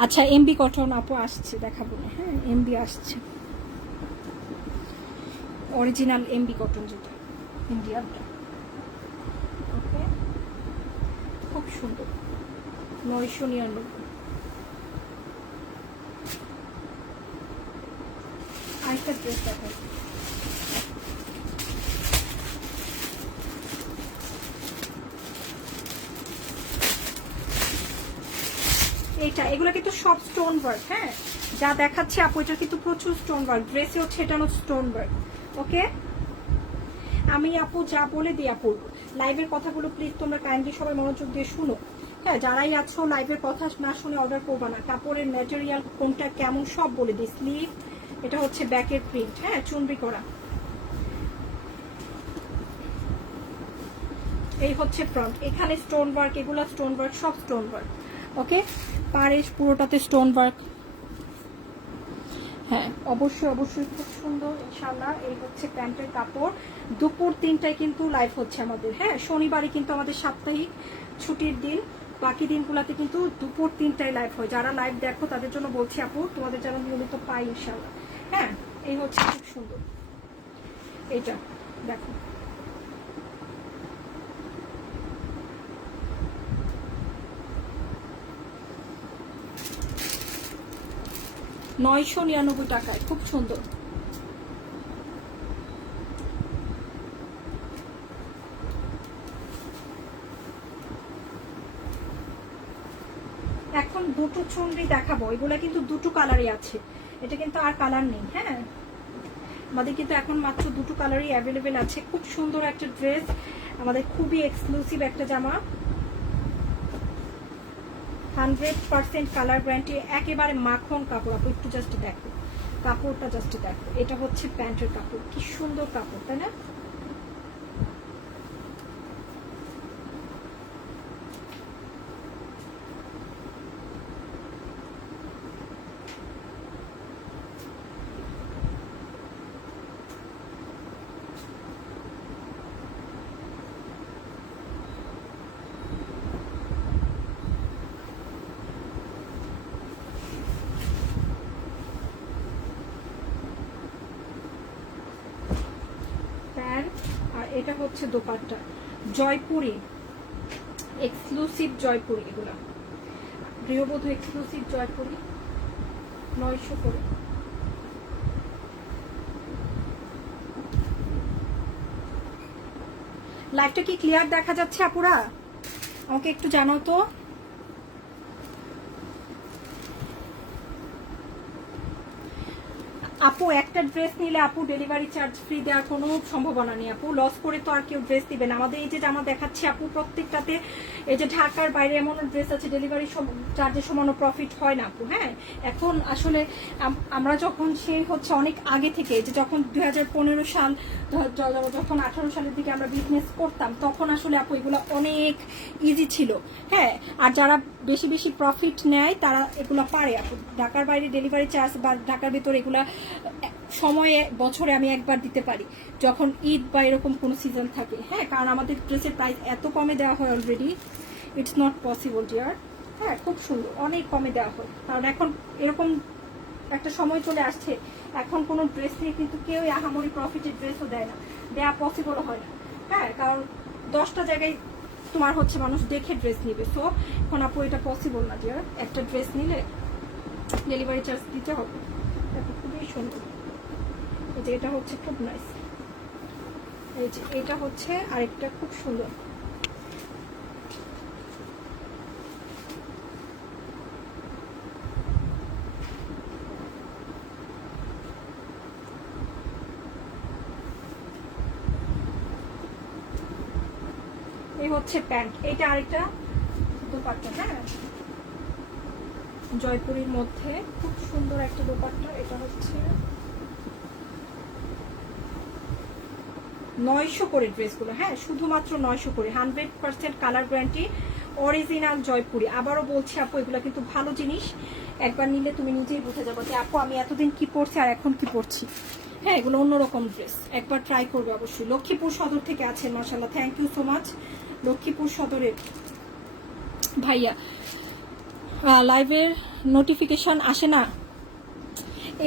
আচ্ছা এমবি কটন আপু আসছে, দেখাবো না, হ্যাঁ এমবি আসছে, অরিজিনাল এমবি কটন যেটা ইন্ডিয়ানটা। ওকে, খুব সুন্দর, 999। আরেকটা ড্রেস দেখাই, এইটা। এগুলো কিন্তু সব স্টোন ওয়ার্ক, হ্যাঁ যা দেখাচ্ছে আপু এটা কিন্তু প্রচুর স্টোন ওয়ার্ক, ড্রেসেও ছেটানো স্টোন ওয়ার্ক। ওকে, আমি আপু যা বলে দিই আপু লাইভের কথাগুলো প্লিজ তোমরা কাইন্ডলি সবাই মনোযোগ দিয়ে শুনো। হ্যাঁ যারাই আছো লাইভের কথা না শুনে অর্ডার করবা না। কাপড়ের ম্যাটেরিয়াল কোনটা কেমন সব বলে দিই। স্লিভ, এটা হচ্ছে ব্যাকের প্রিন্ট, হ্যাঁ চুনরি করা। এই হচ্ছে ফ্রন্ট, এখানে স্টোন ওয়ার্ক, এগুলা স্টোন ওয়ার্ক, সব স্টোন ওয়ার্ক। ওকে, পাড়ের পুরোটাতে স্টোন ওয়ার্ক। হ্যাঁ অবশ্যই অবশ্যই, খুব সুন্দর ইনশাআল্লাহ। এই হচ্ছে প্যান্টের কাপড়। দুপুর 3টায় কিন্তু লাইভ হচ্ছে আমাদের, হ্যাঁ শনিবারে কিন্তু আমাদের সাপ্তাহিক ছুটির দিন, বাকি দিনগুলোতে কিন্তু দুপুর 3টায় লাইভ হয়। যারা লাইভ দেখো তাদের জন্য বলছি আপু, তোমাদের যেন নিয়মিত পাই ইনশাআল্লাহ। হ্যাঁ এই হচ্ছে খুব সুন্দর, এইটা দেখো। $999 খুব সুন্দর। এখন দুটো চুনরি দেখাবো, এগুলো কিন্তু দুটো কালারই আছে, এটা কিন্তু আর কালার নেই। হ্যাঁ আমাদের কিন্তু এখন মাত্র দুটো কালারই অ্যাভেলেবেল আছে। খুব সুন্দর একটা ড্রেস, আমাদের খুবই এক্সক্লুসিভ একটা জামা, 100% কালার গ্যারান্টি, একেবারে মাখন কাপড়। আপু একটু জাস্ট দেখো কাপড়টা, জাস্ট দেখো। এটা হচ্ছে প্যান্টের কাপড়, কি সুন্দর কাপড় তাই না? এটা হচ্ছে দোপাট্টা, জয়পুরি এক্সক্লুসিভ জয়পুরি, এগুলা গৃহবধূ এক্সক্লুসিভ জয়পুরি, 900 করে। লাইভটা কি ক্লিয়ার দেখা যাচ্ছে আপুরা? আমাকে একটু জানাও তো। আপু একটা ড্রেস নিলে আপু ডেলিভারি চার্জ ফ্রি দেওয়ার কোনো সম্ভাবনা নেই আপু, লস করে তো আর কেউ ড্রেস দিবে না। আমাদের এই যে জামা দেখাচ্ছি আপু প্রত্যেকটাতে এই যে ঢাকার বাইরে এমন ড্রেস আছে ডেলিভারি চার্জের সমানো প্রফিট হয় না আপু। হ্যাঁ, এখন আসলে আমরা যখন সেই হচ্ছে অনেক আগে থেকে যে যখন 2015 সাল যখন 18 সালের দিকে আমরা বিজনেস করতাম তখন আসলে আপু এগুলো অনেক ইজি ছিল। হ্যাঁ, আর যারা বেশি বেশি প্রফিট নেয় তারা এগুলো পারে আপু। ঢাকার বাইরে ডেলিভারি চার্জ বা ঢাকার ভিতরে এগুলা সময়ে বছরে আমি একবার দিতে পারি যখন ঈদ বা এরকম কোনো সিজন থাকে। হ্যাঁ, কারণ আমাদের ড্রেসের প্রাইস এত কমে দেওয়া হয় already, it's not possible dear. হ্যাঁ, খুব সুন্দর, অনেক কমে দেওয়া হয়, কারণ এখন এরকম একটা সময় চলে আসছে এখন কোনো ড্রেস নিয়ে কিন্তু কেউ আহামরি প্রফিটের ড্রেসও দেয় না, দেওয়া পসিবলও হয় না। হ্যাঁ, কারণ 10টা জায়গায় তোমার হচ্ছে মানুষ দেখে ড্রেস নিবে। সো এখন আপু এটা পসিবল না ডিয়ার, একটা ড্রেস নিলে ডেলিভারি চার্জ দিতে হবে। খুবই সুন্দর, এই যে এটা হচ্ছে খুব নাইস, এই যে এটা হচ্ছে আরেকটা খুব সুন্দর। এই হচ্ছে প্যান্ট, এটা আরেকটা দোপাট্টা। হ্যাঁ, জয়পুরীর মধ্যে খুব সুন্দর একটা দোপাট্টা। এটা হচ্ছে 900 করে ড্রেসগুলো। হ্যাঁ, শুধুমাত্র 900 করে, 100% কালার গ্যারান্টি, অরিজিনাল জয়পুরি। আবারও বলছি আপু এগুলো কিন্তু ভালো জিনিস, একবার নিলে তুমি নিজেই বুঝে যাবো যে আপু আমি এতদিন কি পরছি আর এখন কি পরছি। হ্যাঁ, এগুলো অন্যরকম ড্রেস, একবার ট্রাই করবে অবশ্যই। লক্ষ্মীপুর সদর থেকে আছেন, মাশাআল্লাহ, thank you so much Lakshmipur সদরের ভাইয়া। লাইভের নোটিফিকেশন আসে না,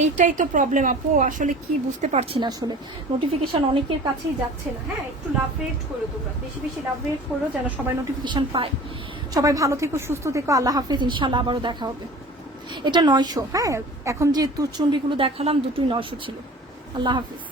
এইটাই তো প্রবলেম আপু, আসলে কি বুঝতে পারছি না, আসলে নোটিফিকেশন অনেকের কাছেই যাচ্ছে না। হ্যাঁ, একটু লাভ রেট করো তোমরা, বেশি বেশি লাভ রেট করো যেন সবাই নোটিফিকেশন পায়। সবাই ভালো থেকো, সুস্থ থেকো, আল্লাহ হাফেজ, ইনশাল্লাহ আবারও দেখা হবে। এটা 900। হ্যাঁ, এখন যে চুন্ডিগুলো দেখালাম দুটোই 900 ছিল। আল্লাহ হাফেজ।